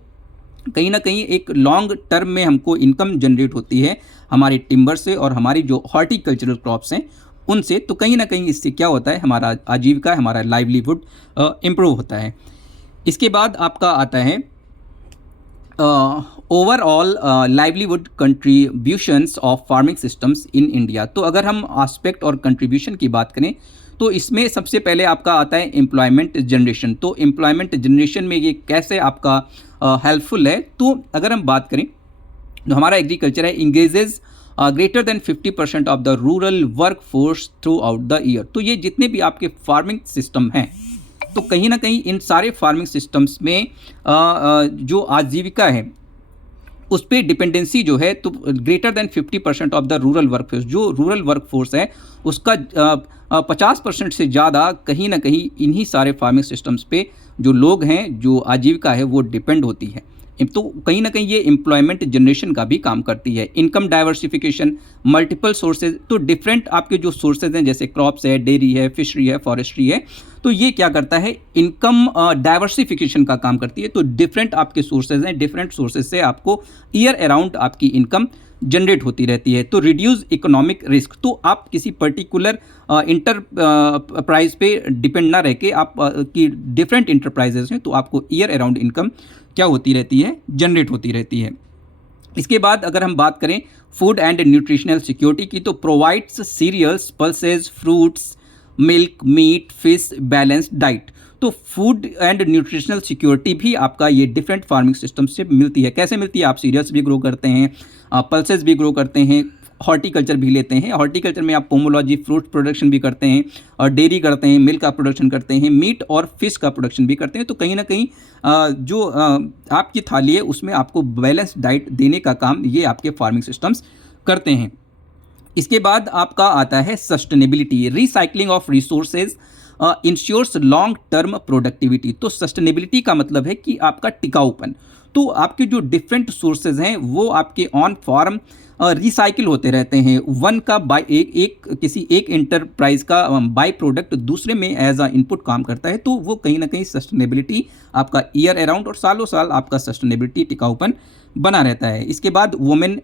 कहीं ना कहीं एक लॉन्ग टर्म में हमको इनकम जनरेट होती है हमारे टिम्बर से और हमारी जो हॉर्टिकल्चरल क्रॉप्स हैं उनसे। तो कहीं ना कहीं इससे क्या होता है, हमारा आजीविका, हमारा लाइवलीहुड इम्प्रूव होता है। इसके बाद आपका आता है overall livelihood contributions of farming systems in India. तो अगर हम आस्पेक्ट और कंट्रीब्यूशन की बात करें तो इसमें सबसे पहले आपका आता है एम्प्लॉयमेंट जनरेशन। तो एम्प्लॉयमेंट जनरेशन में ये कैसे आपका हेल्पफुल है, तो अगर हम बात करें तो हमारा एग्रीकल्चर है engages greater than 50% of the rural work force through out the year. तो ये जितने भी आपके फार्मिंग सिस्टम हैं, तो कहीं ना कहीं इन सारे फार्मिंग सिस्टम्स में जो आजीविका है उस पर डिपेंडेंसी जो है, तो greater than 50% of the rural work force, जो रूरल वर्क फोर्स है उसका 50% से ज़्यादा कहीं ना कहीं इन्हीं सारे फार्मिंग सिस्टम्स पे जो लोग हैं, जो आजीविका है वो डिपेंड होती है। तो कहीं ना कहीं ये एम्प्लॉयमेंट जनरेशन का भी काम करती है। इनकम डाइवर्सिफिकेशन, मल्टीपल सोर्सेज, तो डिफरेंट आपके जो सोर्सेज हैं जैसे क्रॉप्स है, डेयरी है, फिशरी है, फॉरेस्ट्री है, तो ये क्या करता है, इनकम डाइवर्सिफिकेशन का काम करती है। तो डिफरेंट आपके सोर्सेज हैं, डिफरेंट सोर्सेज से आपको ईयर अराउंड आपकी इनकम जनरेट होती रहती है। तो रिड्यूस इकोनॉमिक रिस्क, तो आप किसी पर्टिकुलर इंटरप्राइज पे डिपेंड ना रह के आप की डिफरेंट इंटरप्राइजेज हैं, तो आपको ईयर अराउंड इनकम क्या होती रहती है, जनरेट होती रहती है। इसके बाद अगर हम बात करें फूड एंड न्यूट्रिशनल सिक्योरिटी की, तो provides cereals, pulses, fruits, milk, meat, fish, balanced diet. तो फूड एंड न्यूट्रिशनल सिक्योरिटी भी आपका ये डिफरेंट फार्मिंग सिस्टम से मिलती है। कैसे मिलती है, आप सीरियल्स भी ग्रो करते हैं, पल्सेस भी ग्रो करते हैं, हॉर्टिकल्चर भी लेते हैं। हॉर्टिकल्चर में आप पोमोलॉजी, फ्रूट प्रोडक्शन भी करते हैं, और डेयरी करते हैं, मिल्क का प्रोडक्शन करते हैं, मीट और फिश का प्रोडक्शन भी करते हैं। तो कहीं ना कहीं जो आपकी थाली है उसमें आपको बैलेंस डाइट देने का काम ये आपके फार्मिंग सिस्टम्स करते हैं। इसके बाद आपका आता है sustainability, recycling of resources ensures long term productivity. तो सस्टेनेबिलिटी का मतलब है कि आपका टिकाऊपन। तो आपके जो डिफरेंट सोर्सेज हैं वो आपके ऑन फार्म रिसाइकिल होते रहते हैं। वन का बाय किसी एक इंटरप्राइज का बाय प्रोडक्ट दूसरे में एज अ इनपुट काम करता है। तो वो कहीं ना कहीं सस्टेनेबिलिटी आपका ईयर अराउंड और सालों साल आपका सस्टेनेबिलिटी टिकाऊपन बना रहता है। इसके बाद वुमेन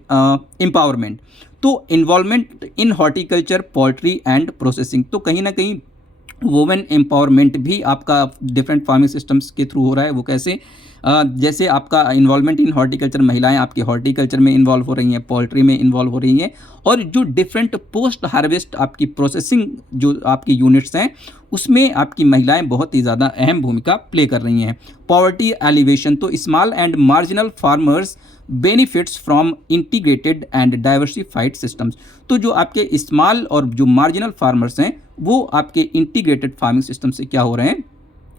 एम्पावरमेंट, तो involvement in horticulture, poultry and processing. तो कहीं ना कहीं वुमेन एम्पावरमेंट भी आपका डिफरेंट फार्मिंग सिस्टम्स के थ्रू हो रहा है। वो कैसे, जैसे आपका इन्वॉल्वमेंट इन हॉर्टिकल्चर, महिलाएं आपकी हॉर्टिकल्चर में इन्वॉल्व हो रही हैं, पोल्ट्री में इन्वॉल्व हो रही हैं, और जो डिफरेंट पोस्ट हार्वेस्ट आपकी प्रोसेसिंग जो आपकी यूनिट्स हैं उसमें आपकी महिलाएं बहुत ही ज़्यादा अहम भूमिका प्ले कर रही हैं। पॉवर्टी एलिवेशन, तो small and marginal farmers benefits from integrated and diversified systems. तो जो आपके स्मॉल और जो मार्जिनल फार्मर्स हैं वो आपके इंटीग्रेटेड फार्मिंग सिस्टम से क्या हो रहे हैं,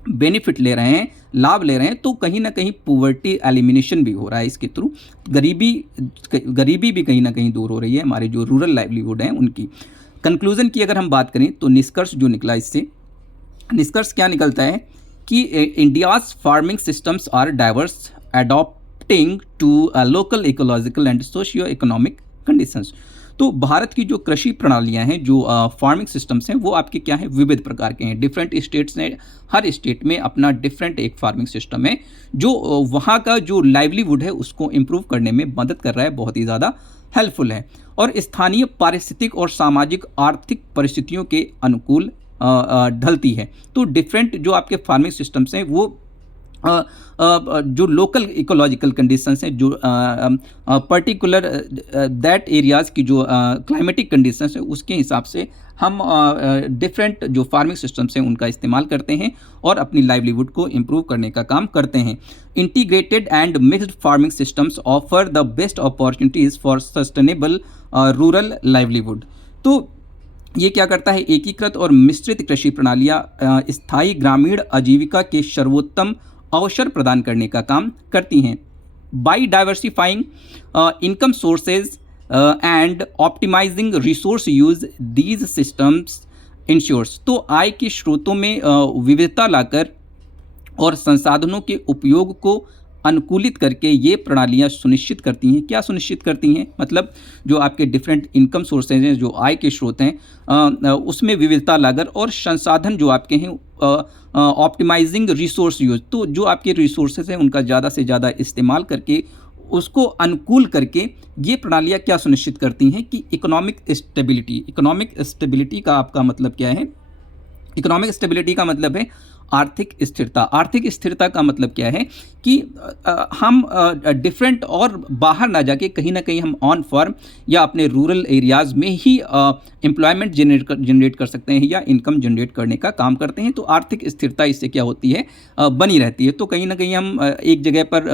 बेनिफिट ले रहे हैं, लाभ ले रहे हैं। तो कहीं ना कहीं पॉवर्टी एलिमिनेशन भी हो रहा है इसके थ्रू, गरीबी भी कहीं ना कहीं दूर हो रही है हमारे जो रूरल लाइवलीहुड हैं उनकी। कंक्लूजन की अगर हम बात करें तो निष्कर्ष जो निकला, इससे निष्कर्ष क्या निकलता है कि India's farming systems are diverse, adopting to local ecological and socio economic conditions. तो भारत की जो कृषि प्रणालियां हैं, जो फार्मिंग सिस्टम्स हैं, वो आपके क्या हैं, विविध प्रकार के हैं। डिफरेंट स्टेट्स ने, हर स्टेट में अपना डिफरेंट एक फार्मिंग सिस्टम है जो वहाँ का जो लाइवलीहुड है उसको इम्प्रूव करने में मदद कर रहा है, बहुत ही ज़्यादा हेल्पफुल है, और स्थानीय पारिस्थितिक और सामाजिक आर्थिक परिस्थितियों के अनुकूल ढलती है। तो डिफरेंट जो आपके फार्मिंग सिस्टम्स हैं वो जो लोकल इकोलॉजिकल कंडीशंस हैं, जो पर्टिकुलर दैट एरियाज़ की जो क्लाइमेटिक कंडीशंस है उसके हिसाब से हम डिफरेंट जो फार्मिंग सिस्टम्स हैं उनका इस्तेमाल करते हैं और अपनी लाइवलीहुड को इम्प्रूव करने का काम करते हैं। Integrated and mixed farming systems offer the best opportunities for sustainable rural livelihood. तो ये क्या करता है, एकीकृत और मिश्रित कृषि प्रणालियाँ स्थायी ग्रामीण आजीविका के सर्वोत्तम अवसर प्रदान करने का काम करती हैं। By diversifying income sources and optimizing resource use, these systems ensures. तो आय के स्रोतों में विविधता लाकर और संसाधनों के उपयोग को अनुकूलित करके ये प्रणालियाँ सुनिश्चित करती हैं, क्या सुनिश्चित करती हैं, मतलब जो आपके डिफरेंट इनकम सोर्सेज हैं, जो आय के स्रोत हैं, उसमें विविधता लाकर और संसाधन जो आपके हैं ऑप्टिमाइजिंग रिसोर्स यूज। तो जो आपके रिसोर्सेज हैं उनका ज़्यादा से ज़्यादा इस्तेमाल करके उसको अनुकूल करके ये प्रणालियाँ क्या सुनिश्चित करती हैं कि इकोनॉमिक स्टेबिलिटी का आपका मतलब क्या है, इकोनॉमिक स्टेबिलिटी का मतलब है आर्थिक स्थिरता। आर्थिक स्थिरता का मतलब क्या है कि हम डिफरेंट और बाहर ना जाके कहीं ना कहीं हम ऑन फार्म या अपने रूरल एरियाज़ में ही एम्प्लॉयमेंट जनरेट कर सकते हैं या इनकम जनरेट करने का काम करते हैं। तो आर्थिक स्थिरता इससे क्या होती है, बनी रहती है। तो कहीं ना कहीं हम एक जगह पर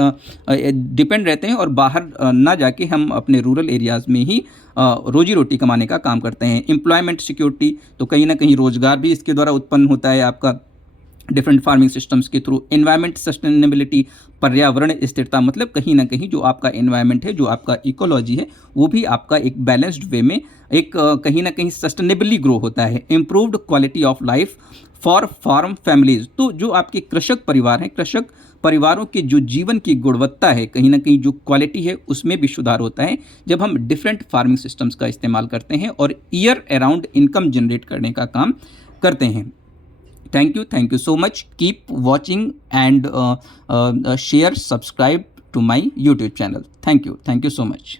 डिपेंड रहते हैं और बाहर ना जाके हम अपने रूरल एरियाज़ में ही रोजी रोटी कमाने का काम करते हैं। एम्प्लॉयमेंट सिक्योरिटी, तो कहीं ना कहीं रोजगार भी इसके द्वारा उत्पन्न होता है आपका डिफरेंट फार्मिंग सिस्टम्स के थ्रू। एनवायरमेंट सस्टेनेबिलिटी, पर्यावरण स्थिरता, मतलब कहीं ना कहीं जो आपका एनवायरमेंट है, जो आपका इकोलॉजी है, वो भी आपका एक बैलेंस्ड वे में एक कहीं ना कहीं सस्टेनेबली ग्रो होता है। Improved quality of life for farm families, तो जो आपके कृषक परिवार हैं, कृषक परिवारों के जो जीवन की गुणवत्ता है, कहीं ना कहीं जो क्वालिटी है, उसमें भी सुधार होता है जब हम डिफरेंट फार्मिंग सिस्टम्स का इस्तेमाल करते हैं और ईयर अराउंड इनकम जनरेट करने का काम करते हैं। Thank you so much. Keep watching and share, subscribe to my YouTube channel. Thank you so much.